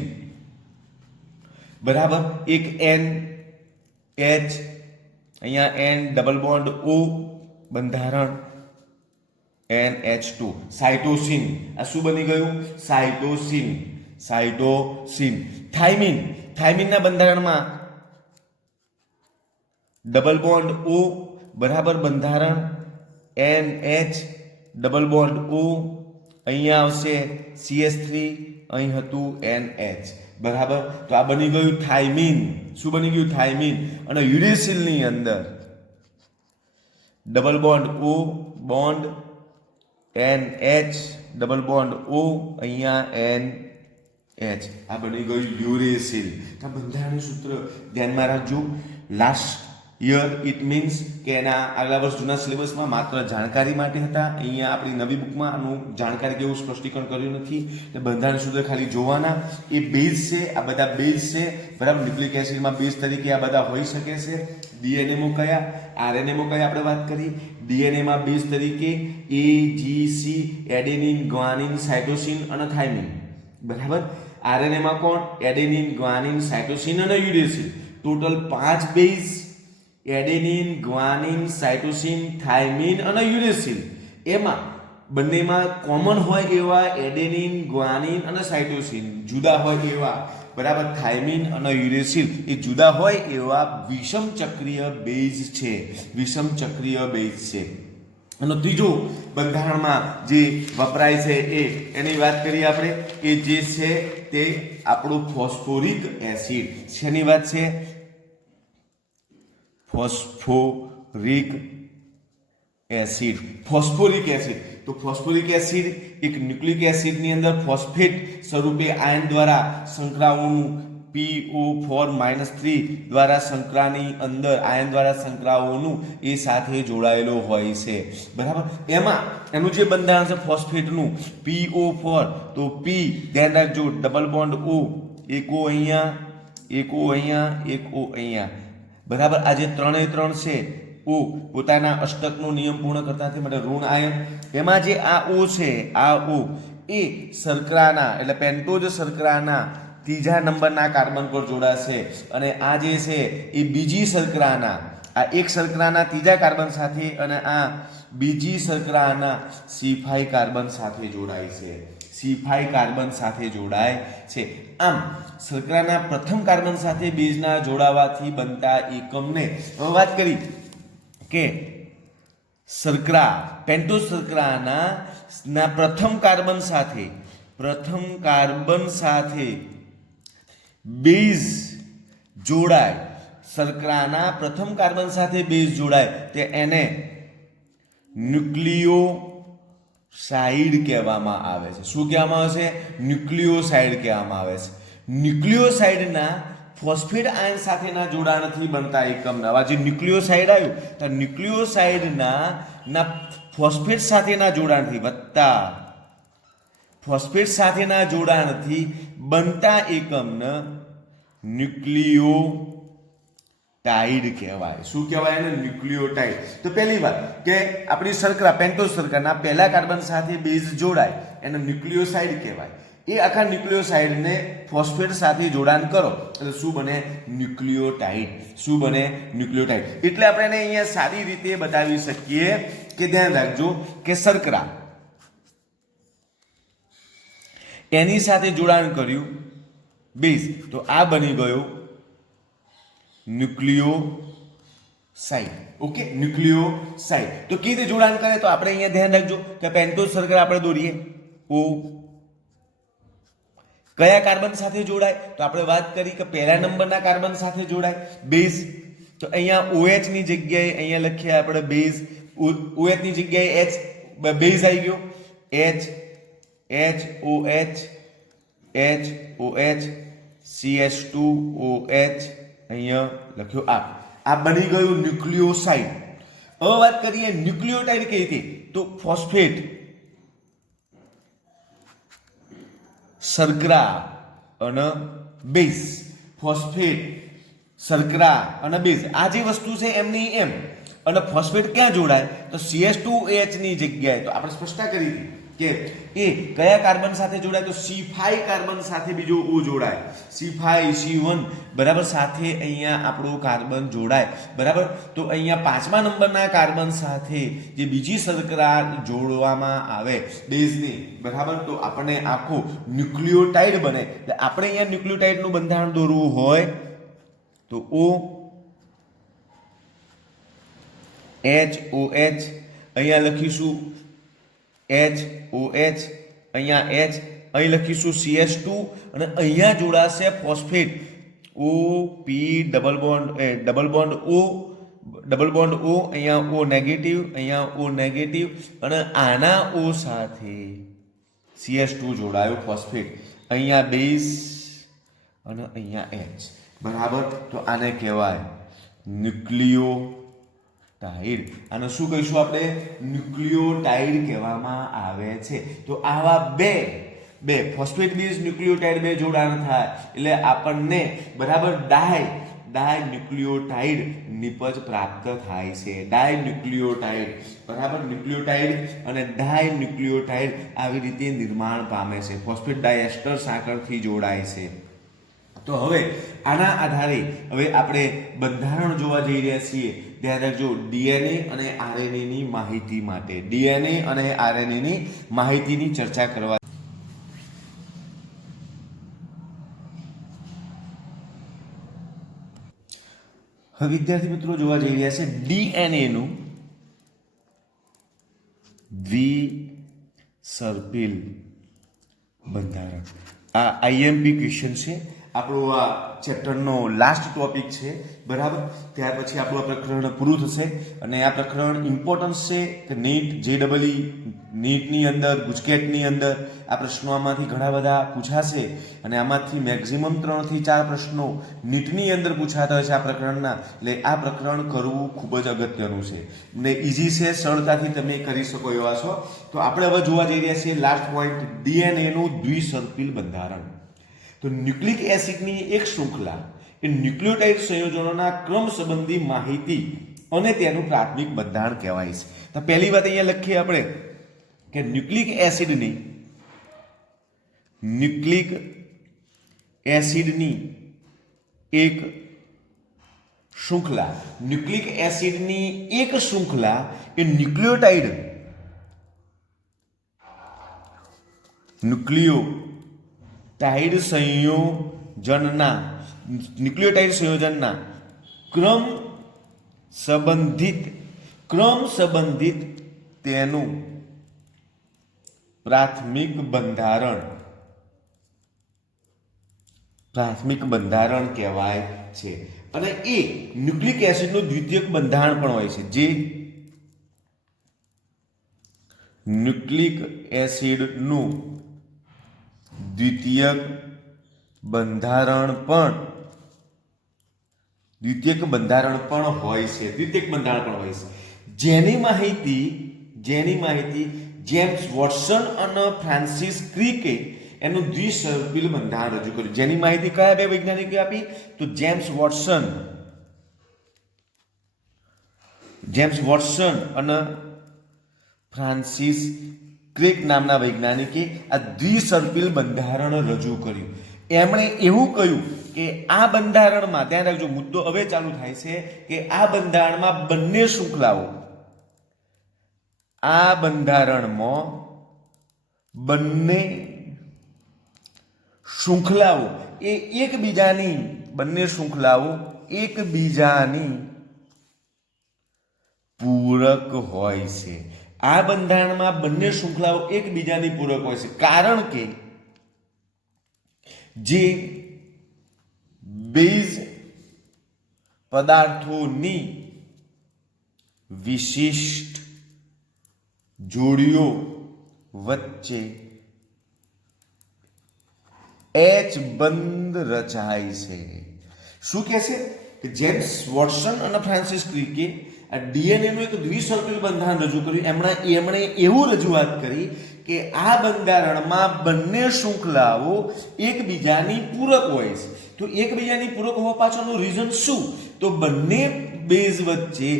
બરાબર. એક NH, અહીંયા N ડબલ બોન્ડ O બંધારણ NH2. સાઇટોસિન. આ શું બની ગયું? સાઇટોસિન. થાઇમિનના બંધારણમાં ડબલ બોન્ડ O બરાબર બંધારણ NH ડબલ બોન્ડ O, અહીંયા આવશે CH3, અહીં હતું NH બરાબર. તો આ બની ગયું થાઇમિન. શું બની ગયું? થાઇમિન. અને યુરેસિલની અંદર double bond O bond NH double bond O, અહીંયા NH. આ બની ગયું યુરેસિલ. આ બંધારણીય સૂત્ર ધ્યાનમાં રાખજો. લાસ્ટ યર ઇટ મીન્સ કે એના આગલા વર્ષ જૂના સિલેબસમાં માત્ર જાણકારી માટે હતા. અહીંયા આપણી નવી બુકમાં આનું જાણકારી કેવું સ્પષ્ટીકરણ કર્યું નથી. એટલે બંધારણીય સૂત્ર ખાલી જોવાના. એ બેઝ છે. આ બધા બેઝ છે બરાબર. ન્યુક્લિક એસિડમાં બેઝ તરીકે આ બધા હોઈ શકે છે. ડીએનએમાં કયા, આરએનએમાં કયા આપણે વાત કરી. ડીએનએમાં બેઝ તરીકે AGC, એડેનિન, ગ્વાનિન, સાઇટોસિન અને થાઇમિન બરાબર. આરએનએમાં કોણ? એડેનિન, ગ્વાનિન, સાઇટોસિન અને uracil. Total 5 base: adenine, guanine, cytosine, thiamine અને યુરેસિલ. એમાં બંનેમાં કોમન હોય એવા એડેનિન, ગ્વાનિન અને સાઇટોસિન, જુદા હોય એવા બરાબર થાઇમિન અને યુરેસિલ એ જુદા હોય એવા વિષમ ચક્રીય બેઝ છે. અને ત્રીજું બંધારણમાં જે વપરાય છે એની વાત કરીએ આપણે કે જે છે તે આપણું ફોસ્ફોરિક એસિડ. શેની વાત છે? Phosphoric acid. તો ફોસ્ફોરિક એસિડ એક ન્યુક્લિક એસિડની અંદર ફોસ્ફેટ સ્વરૂપે આયન દ્વારા સંકળાવાનું PO4-3 દ્વારા સંકરાની અંદર આયન દ્વારા સંકરાઓનું એ સાથે જોડાયેલો હોય છે, બરાબર. એમાં એનું જે બંધારણ છે ફોસ્ફેટનું PO4, તો P ધ્યાન રાખજો, ડબલ બોન્ડ O, એક O અહીંયા, એક O અહીંયા, એક O અહીંયા, બરાબર. આ જે 3 છે O પોતાના અષ્ટકનો નિયમ પૂર્ણ કરતા નથી માટે ઋણ આયન. એમાં જે આ O છે, આ O એ શર્કરાના એટલે પેન્ટોઝ શર્કરાના ત્રીજા નંબરના કાર્બન પર જોડાશે અને આ જે છે એ બીજી શર્કરાના આ એક શર્કરાના ત્રીજા કાર્બન સાથે અને આ બીજી શર્કરાના C5 કાર્બન સાથે જોડાય છે, C5 કાર્બન સાથે જોડાય છે. આમ શર્કરાના પ્રથમ કાર્બન સાથે બેઝના જોડાવાથી બનતા એકમને વાત કરી કે શર્કરા પેન્ટોઝ શર્કરાના પ્રથમ કાર્બન સાથે બેઝ જોડાય, શર્કરાના પ્રથમ કાર્બન સાથે બેઝ જોડાય તે એને ન્યુક્લિયોસાઇડ કહેવામાં આવે છે. શું કહેવામાં આવે છે? ન્યુક્લિયોસાઇડ કહેવામાં આવે છે. ન્યુક્લિયોસાઇડના ફોસ્ફેટ આયન સાથેના જોડાણથી બનતા એકમને આવા જે ન્યુક્લિયોસાઇડ આવ્યું તો ન્યુક્લિયોસાઇડના ફોસ્ફેટ સાથેના જોડાણથી વત્તા ફોસ્ફેટ સાથેના જોડાણથી બનતા એકમને ન્યુક્લિયોટાઇડ કહેવાય. શું કહેવાય એને? ન્યુક્લિયોટાઇડ. તો પહેલી વાત કે આપણી શર્કરા પેન્ટોઝ શર્કરાના પહેલા કાર્બન સાથે બેઝ જોડાય એને ન્યુક્લિયોસાઇડ કહેવાય. એ આખા ન્યુક્લિયોસાઇડને ફોસ્ફેટ સાથે જોડાણ કરો એટલે શું બને? ન્યુક્લિયોટાઇડ. શું બને? ન્યુક્લિયોટાઇડ. એટલે આપણે એને અહીંયા સારી રીતે બતાવી શકીએ કે ધ્યાન રાખજો કે શર્કરા એની સાથે જોડાણ કર્યું બેઝ તો આ બની ગયો ન્યુક્લિયોસાઇડ. Okay, nucleoside. તો કેવી રીતે જોડાણ કરે તો આપણે અહીંયા ધ્યાન રાખજો કે પેન્ટોઝ શર્કરા આપણે દોરીએ O કયા કાર્બન સાથે જોડાય તો આપણે વાત કરી કે પહેલા નંબરના કાર્બન સાથે જોડાય બેઝ. તો અહીંયા OH ની જગ્યાએ અહીંયા લખીએ આપણે બેઝ, OH ની જગ્યાએ H બેઝ આવી ગયો, HOH CH2OH અહીંયા લખ્યો આ બની ગયું ન્યુક્લિયોસાઇડ. હવે વાત કરીએ ન્યુક્લિયોટાઇડ કઈ રીતે તો ફોસ્ફેટ શર્કરા અને બેઝ, ફોસ્ફેટ શર્કરા અને બેઝ આ જે વસ્તુ છે એમની એમ અને ફોસ્ફેટ ક્યાં જોડાય તો CH2OH ની જગ્યાએ તો આપણે સ્પષ્ટતા કરી કે એ કયા કાર્બન સાથે જોડાય તો C5 કાર્બન સાથે બીજો O જોડાય, C5 C1 બરાબર સાથે અહીંયા આપણો કાર્બન જોડાય, બરાબર. તો અહીંયા પાંચમા નંબરના કાર્બન સાથે જે બીજી શર્કરા જોડવામાં આવે બેઝની, બરાબર, તો આપણને આખો ન્યુક્લિયોટાઇડ બને. એટલે આપણે અહીંયા ન્યુક્લિયોટાઇડનું બંધારણ દોરવું હોય તો O HOH અહીંયા લખીશું HOH, અહીંયા H, અહીં લખીશું CH2 અને અહીંયા જોડાશે phosphate OP double bond O, અહીંયા O નેગેટિવ, અહીંયા O નેગેટિવ અને આના O સાથે CH2 જોડાયો ફોસ્ફેટ, અહીંયા બેઝ અને અહીંયા H, બરાબર. તો આને કહેવાય ન્યુક્લિયોટાઇડ. આને શું કહીશું આપણે? ન્યુક્લિયોટાઇડ કહેવામાં આવે છે. તો આવા બે ફોસ્ફેટ બેઝ ન્યુક્લિયોટાઇડ બે જોડાણ થાય એટલે આપણને બરાબર ડાયન્યુક્લિયોટાઇડ નિપજ પ્રાપ્ત થાય છે. ડાયન્યુક્લિયોટાઇડ, બરાબર. ન્યુક્લિયોટાઇડ અને ડાયન્યુક્લિયોટાઇડ આવી રીતે નિર્માણ પામે છે. ફોસ્ફેટ ડાયએસ્ટર સાંકળથી જોડાય છે. તો હવે આના આધારે હવે આપણે બંધારણ જોવા જઈ રહ્યા છીએ. ધ્યાન રાખજો DNA અને RNA ની માહિતી માટે DNA અને RNA ની માહિતીની ચર્ચા કરવા. હવે વિદ્યાર્થી મિત્રો જોવા જઈ રહ્યા છે DNA નું દ્વિસર્પિલ બંધારણ. આ IMP ક્વેશ્ચન છે. આપણો આ ચેપ્ટરનો લાસ્ટ ટોપિક છે, બરાબર. ત્યાર પછી આપણું આ પ્રકરણ પૂરું થશે અને આ પ્રકરણ ઇમ્પોર્ટન્સ છે કે નીટ, JEE, નીટની અંદર, ગુજકેટની અંદર આ પ્રશ્નો આમાંથી ઘણા બધા પૂછાશે અને આમાંથી મેક્સિમમ 3 થી 4 પ્રશ્નો નીટની અંદર પૂછાતા હોય છે આ પ્રકરણના. એટલે આ પ્રકરણ કરવું ખૂબ જ અગત્યનું છે ને ઇઝી છે, સરળતાથી તમે કરી શકો એવા છો. તો આપણે હવે જોવા જઈ રહ્યા છીએ લાસ્ટ પોઈન્ટ, ડીએનએનું દ્વિસર્પિલ બંધારણ. તો ન્યુક્લિક એસિડની એક શૃંખલા એ ન્યુક્લિયોટાઇડ સંયોજનોના ક્રમ સંબંધી માહિતી અને તેનું પ્રાથમિક બંધારણ કહેવાય છે. તો પહેલી વાત અહીંયા લખીએ આપણે કે ન્યુક્લિક એસિડની એક શૃંખલા, ન્યુક્લિક એસિડની એક શૃંખલા એ ન્યુક્લિયોટાઇડ સંયોજનના ક્રમ સંબંધિત તેનું પ્રાથમિક બંધારણ કહેવાય છે. અને એ ન્યુક્લિક એસિડનું દ્વિતીયક બંધારણ પણ હોય છે. જે ન્યુક્લિક એસિડનું દ્વિતીયક બંધારણ પણ હોય છે. જેની માહિતી જેમ્સ વોટસન અને ફ્રાન્સિસ ક્રિકે એનું દ્વિસર્પિલ બંધારણ રજૂ કર્યું. જેની માહિતી કયા બે વૈજ્ઞાનિકે આપી? તો જેમ્સ વોટસન અને ફ્રાન્સિસ ક્રિક નામના વૈજ્ઞાનિકે આ દ્વિસર્પિલ બંધારણ રજૂ કર્યું. એમણે એવું કહ્યું કે આ બંધારણમાં, ધ્યાન રાખજો, મુદ્દો હવે ચાલુ થાય છે કે આ બંધારણમાં બંને શૃંખલાઓ એ એકબીજાની પૂરક હોય છે. આ બંધારણમાં બંને શૃંખલાઓ એકબીજાની પૂરક હોય છે, કારણ કે જે બેઝ પદાર્થોની વિશિષ્ટ જોડીઓ વચ્ચે H બંધ રચાય છે. શું કહે છે કે જેમ્સ વોટસન અને ફ્રાન્સિસ ક્રિકે આ ડીએનએનું એક દ્વિસર્પિલ બંધારણ રજૂ કર્યું. એમણે એવું રજૂઆત કરી કે આ બંધારણમાં બંને શૃંખલાઓ એકબીજાની પૂરક હોય છે. તો એકબીજાની પૂરક હોવા પાછળનું રીઝન શું? તો બંને બેઝ વચ્ચે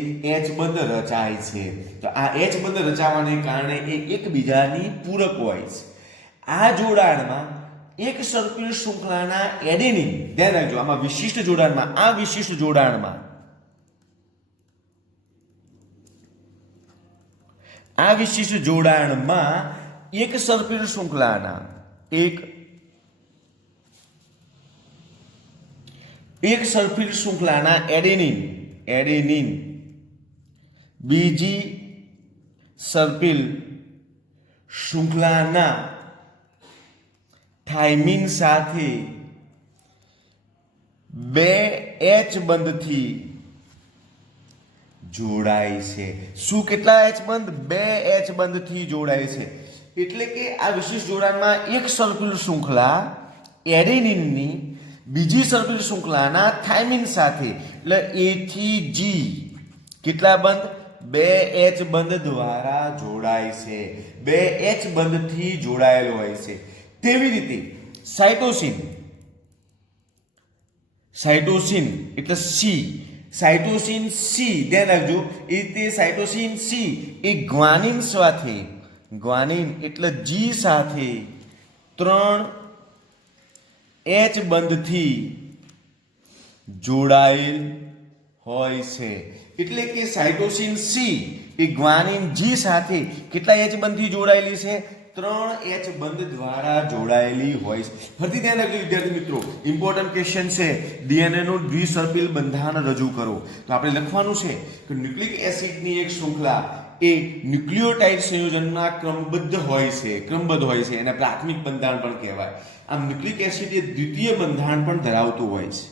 H બંધ રચાય છે. તો આ H બંધ રચાવાને કારણે એ એકબીજાની પૂરક હોય છે. આ જોડાણમાં એક સર્પિલ શૃંખલાના એડેનિન, ધ્યાન રાખજો, આમાં વિશિષ્ટ જોડાણમાં એક સર્પિલ શૃંખલાના એડેનિન બીજી સર્પિલ શૃંખલાના થાઇમિન સાથે 2 H બંધથી જોડાય છે. શું? કેટલા H બંધ? 2 H બંધથી જોડાય છે. એટલે કે આ વિશિષ્ટ જોડાણમાં એક સર્પિલ શૃંખલા એડેનિનની બીજી સર્પિલ શૃંખલાના થાઇમિન સાથે, એટલે A થી G કેટલા બંધ? 2 H બંધ દ્વારા જોડાય છે. 2 H બંધથી જોડાયેલો હોય છે. તેવી રીતે સાઇટોસિન એટલે સાઇટોસિન સી, ધ્યાન રાખજો, એ રીતે સાઇટોસિન સી એ ગ્વાનિન એટલે G સાથે 3 H બંધથી જોડાયેલ હોય છે. એટલે કે સાઇટોસિન સી એ ગ્વાનિન G સાથે કેટલા H બંધથી જોડાયેલી છે? 3 H બંધ દ્વારા જોડાયેલી હોય છે. ફરીથી ધ્યાન રાખજો વિદ્યાર્થી મિત્રો, ઇમ્પોર્ટન્ટ ક્વેશ્ચન છે, ડીએનએનું દ્વિસર્પિલ બંધારણ રજૂ કરો. તો આપણે લખવાનું છે કે ન્યુક્લિક એસિડની એક શૃંખલા એ ન્યુક્લિયોટાઇડ સંયોજનના ક્રમબદ્ધ હોય છે, એને પ્રાથમિક બંધારણ પણ કહેવાય. આમ ન્યુક્લિક એસિડ એ દ્વિતીય બંધારણ પણ ધરાવતું હોય છે.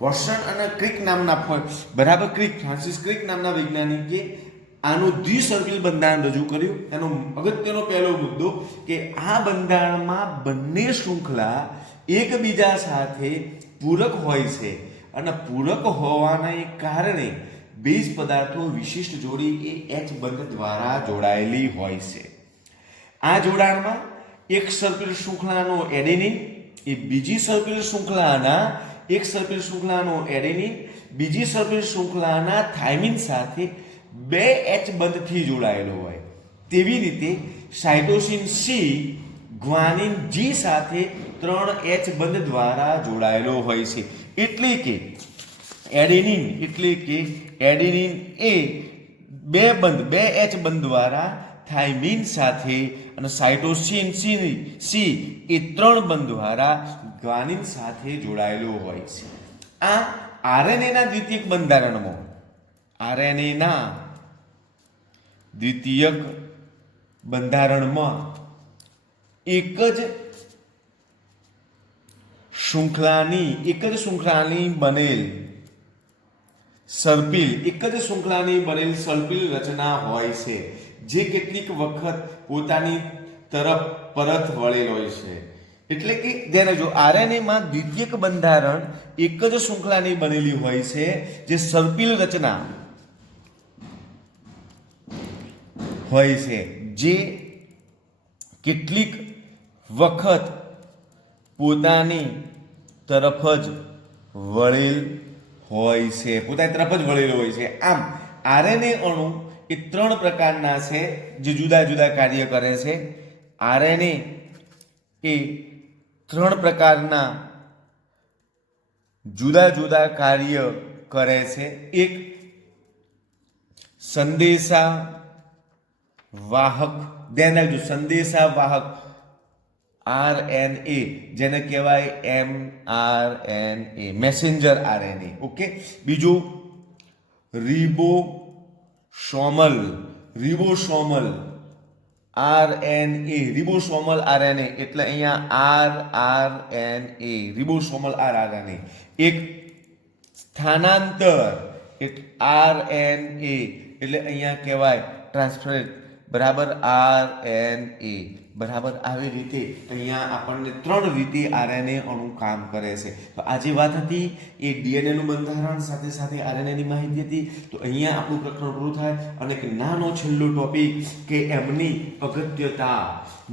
વોટસન અને ક્રિક નામના ફ્રાન્સિસ ક્રિક નામના વૈજ્ઞાનિકે આનું દ્વિસર્પિલ બંધારણ રજૂ કર્યું. એનો અગત્યનો પહેલો મુદ્દો કે આ બંધારણમાં બંને શૃંખલા એકબીજા સાથે પૂરક હોય છે અને પૂરક હોવાને કારણે બેઝ પદાર્થો વિશિષ્ટ જોડી એ H બંધ દ્વારા જોડાયેલી હોય છે. આ જોડાણમાં એક સર્પિલ શૃંખલાનો એડેનિન એ બીજી સર્પિલ શૃંખલાનો એડેનિન બીજી સર્પિલ શૃંખલાના થાઇમિન સાથે 2 H બંધથી જોડાયેલો હોય. તેવી રીતે સાઇટોસિન સી ગ્વાનિન જી સાથે 3 H બંધ દ્વારા જોડાયેલો હોય છે. એટલે કે એડેનિન એ 2 H બંધ દ્વારા થાઇમિન સાથે અને સાઇટોસિન સી એ 3 બંધ દ્વારા ગ્વાનિન સાથે જોડાયેલો હોય છે. આ આરએનએના દ્વિતીયક બંધારણમાં એક જ શૃંખલાની બનેલ સર્પિલ રચના હોય છે, જે કેટલીક વખત પોતાની તરફ પરત વળેલ હોય છે. એટલે કે ધ્યાન રાખજો, આરએનએમાં દ્વિતીયક બંધારણ એક જ શૃંખલાની બનેલી હોય છે, જે સર્પિલ રચના હોય છે, જે કેટલીક વખત પોતાની તરફ જ વળેલ હોય છે. આમ આરએનએ અણુ એ 3 પ્રકારના છે, જે જુદા જુદા કાર્ય કરે છે. આરએનએ એ 3 પ્રકારના જુદા જુદા કાર્ય કરે છે. એક સંદેશાવાહક આરએનએ, જેને કહેવાય mRNA, મેસેન્જર આરએનએ. ઓકે. બીજું રિબોસોમલ આરએનએ, એટલે અહીંયા rRNA, રિબોસોમલ આરઆરએનએ. એક સ્થાનાંતર આરએનએ, એટલે અહીંયા કહેવાય ટ્રાન્સફર RNA. આવી રીતે અહીંયા આપણને 3 રીતે આરએનએ અણુ કામ કરે છે. તો આ જે વાત હતી એ ડીએનએ નું બંધારણ સાથે સાથે આરએનએ ની માહિતી હતી. તો અહીંયા આપણું પ્રકરણ પૂરું થાય અને એક નાનો છેલ્લો ટોપિક કે એમની અગત્યતા,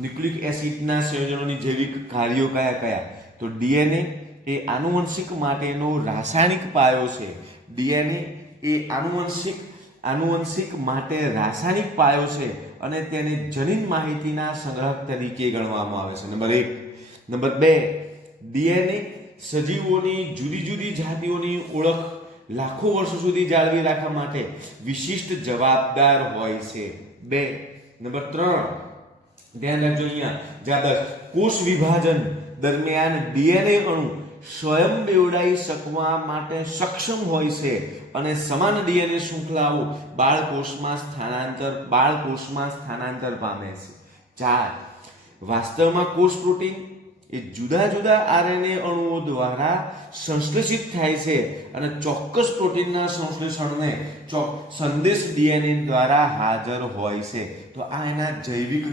ન્યુક્લિક એસિડના સંયોજનોની જૈવિક કાર્યો કયા. તો ડીએનએ એ આનુવંશિક માટેનો રાસાયણિક પાયો છે. ડીએનએ એ આનુવંશિક માટે રાસાયણિક પાયો છે અને તેને જનીન માહિતીના સંગ્રહક તરીકે ગણવામાં આવે છે. નંબર 2, ડીએનએ સજીવોની જુદી જુદી જાતિઓની ઓળખ લાખો વર્ષો સુધી જાળવી રાખવા માટે વિશિષ્ટ જવાબદાર હોય છે. નંબર 3, ધ્યાન રાખજો અહીંયા કોષ વિભાજન દરમિયાન ડીએનએ અણુ સ્વયં બેવડાઈ શકવા માટે સક્ષમ હોય છે અને સમાન ડીએનએ શૃંખલાઓ બાળકોષમાં સ્થાનાંતર પામે છે. 4, વાસ્તવમાં કોષ પ્રોટીન એ જુદા જુદા આરએનએ અણુઓ દ્વારા સંશ્લેષિત થાય છે અને ચોક્કસ પ્રોટીનના સંશ્લેષણને સંદેશ ડીએનએ દ્વારા હાજર હોય છે. તો આ એના જૈવિક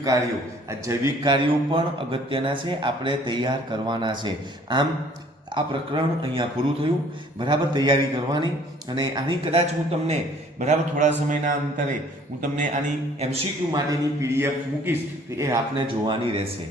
કાર્યો પણ અગત્યના છે, આપણે તૈયાર કરવાના છે. આમ આ પ્રકરણ અહીંયા પૂરું થયું. બરાબર તૈયારી કરવાની. અને આની કદાચ હું તમને થોડા સમયના અંતરે આની MCQ માટેની PDF મૂકીશ, તો એ આપને જોવાની રહેશે.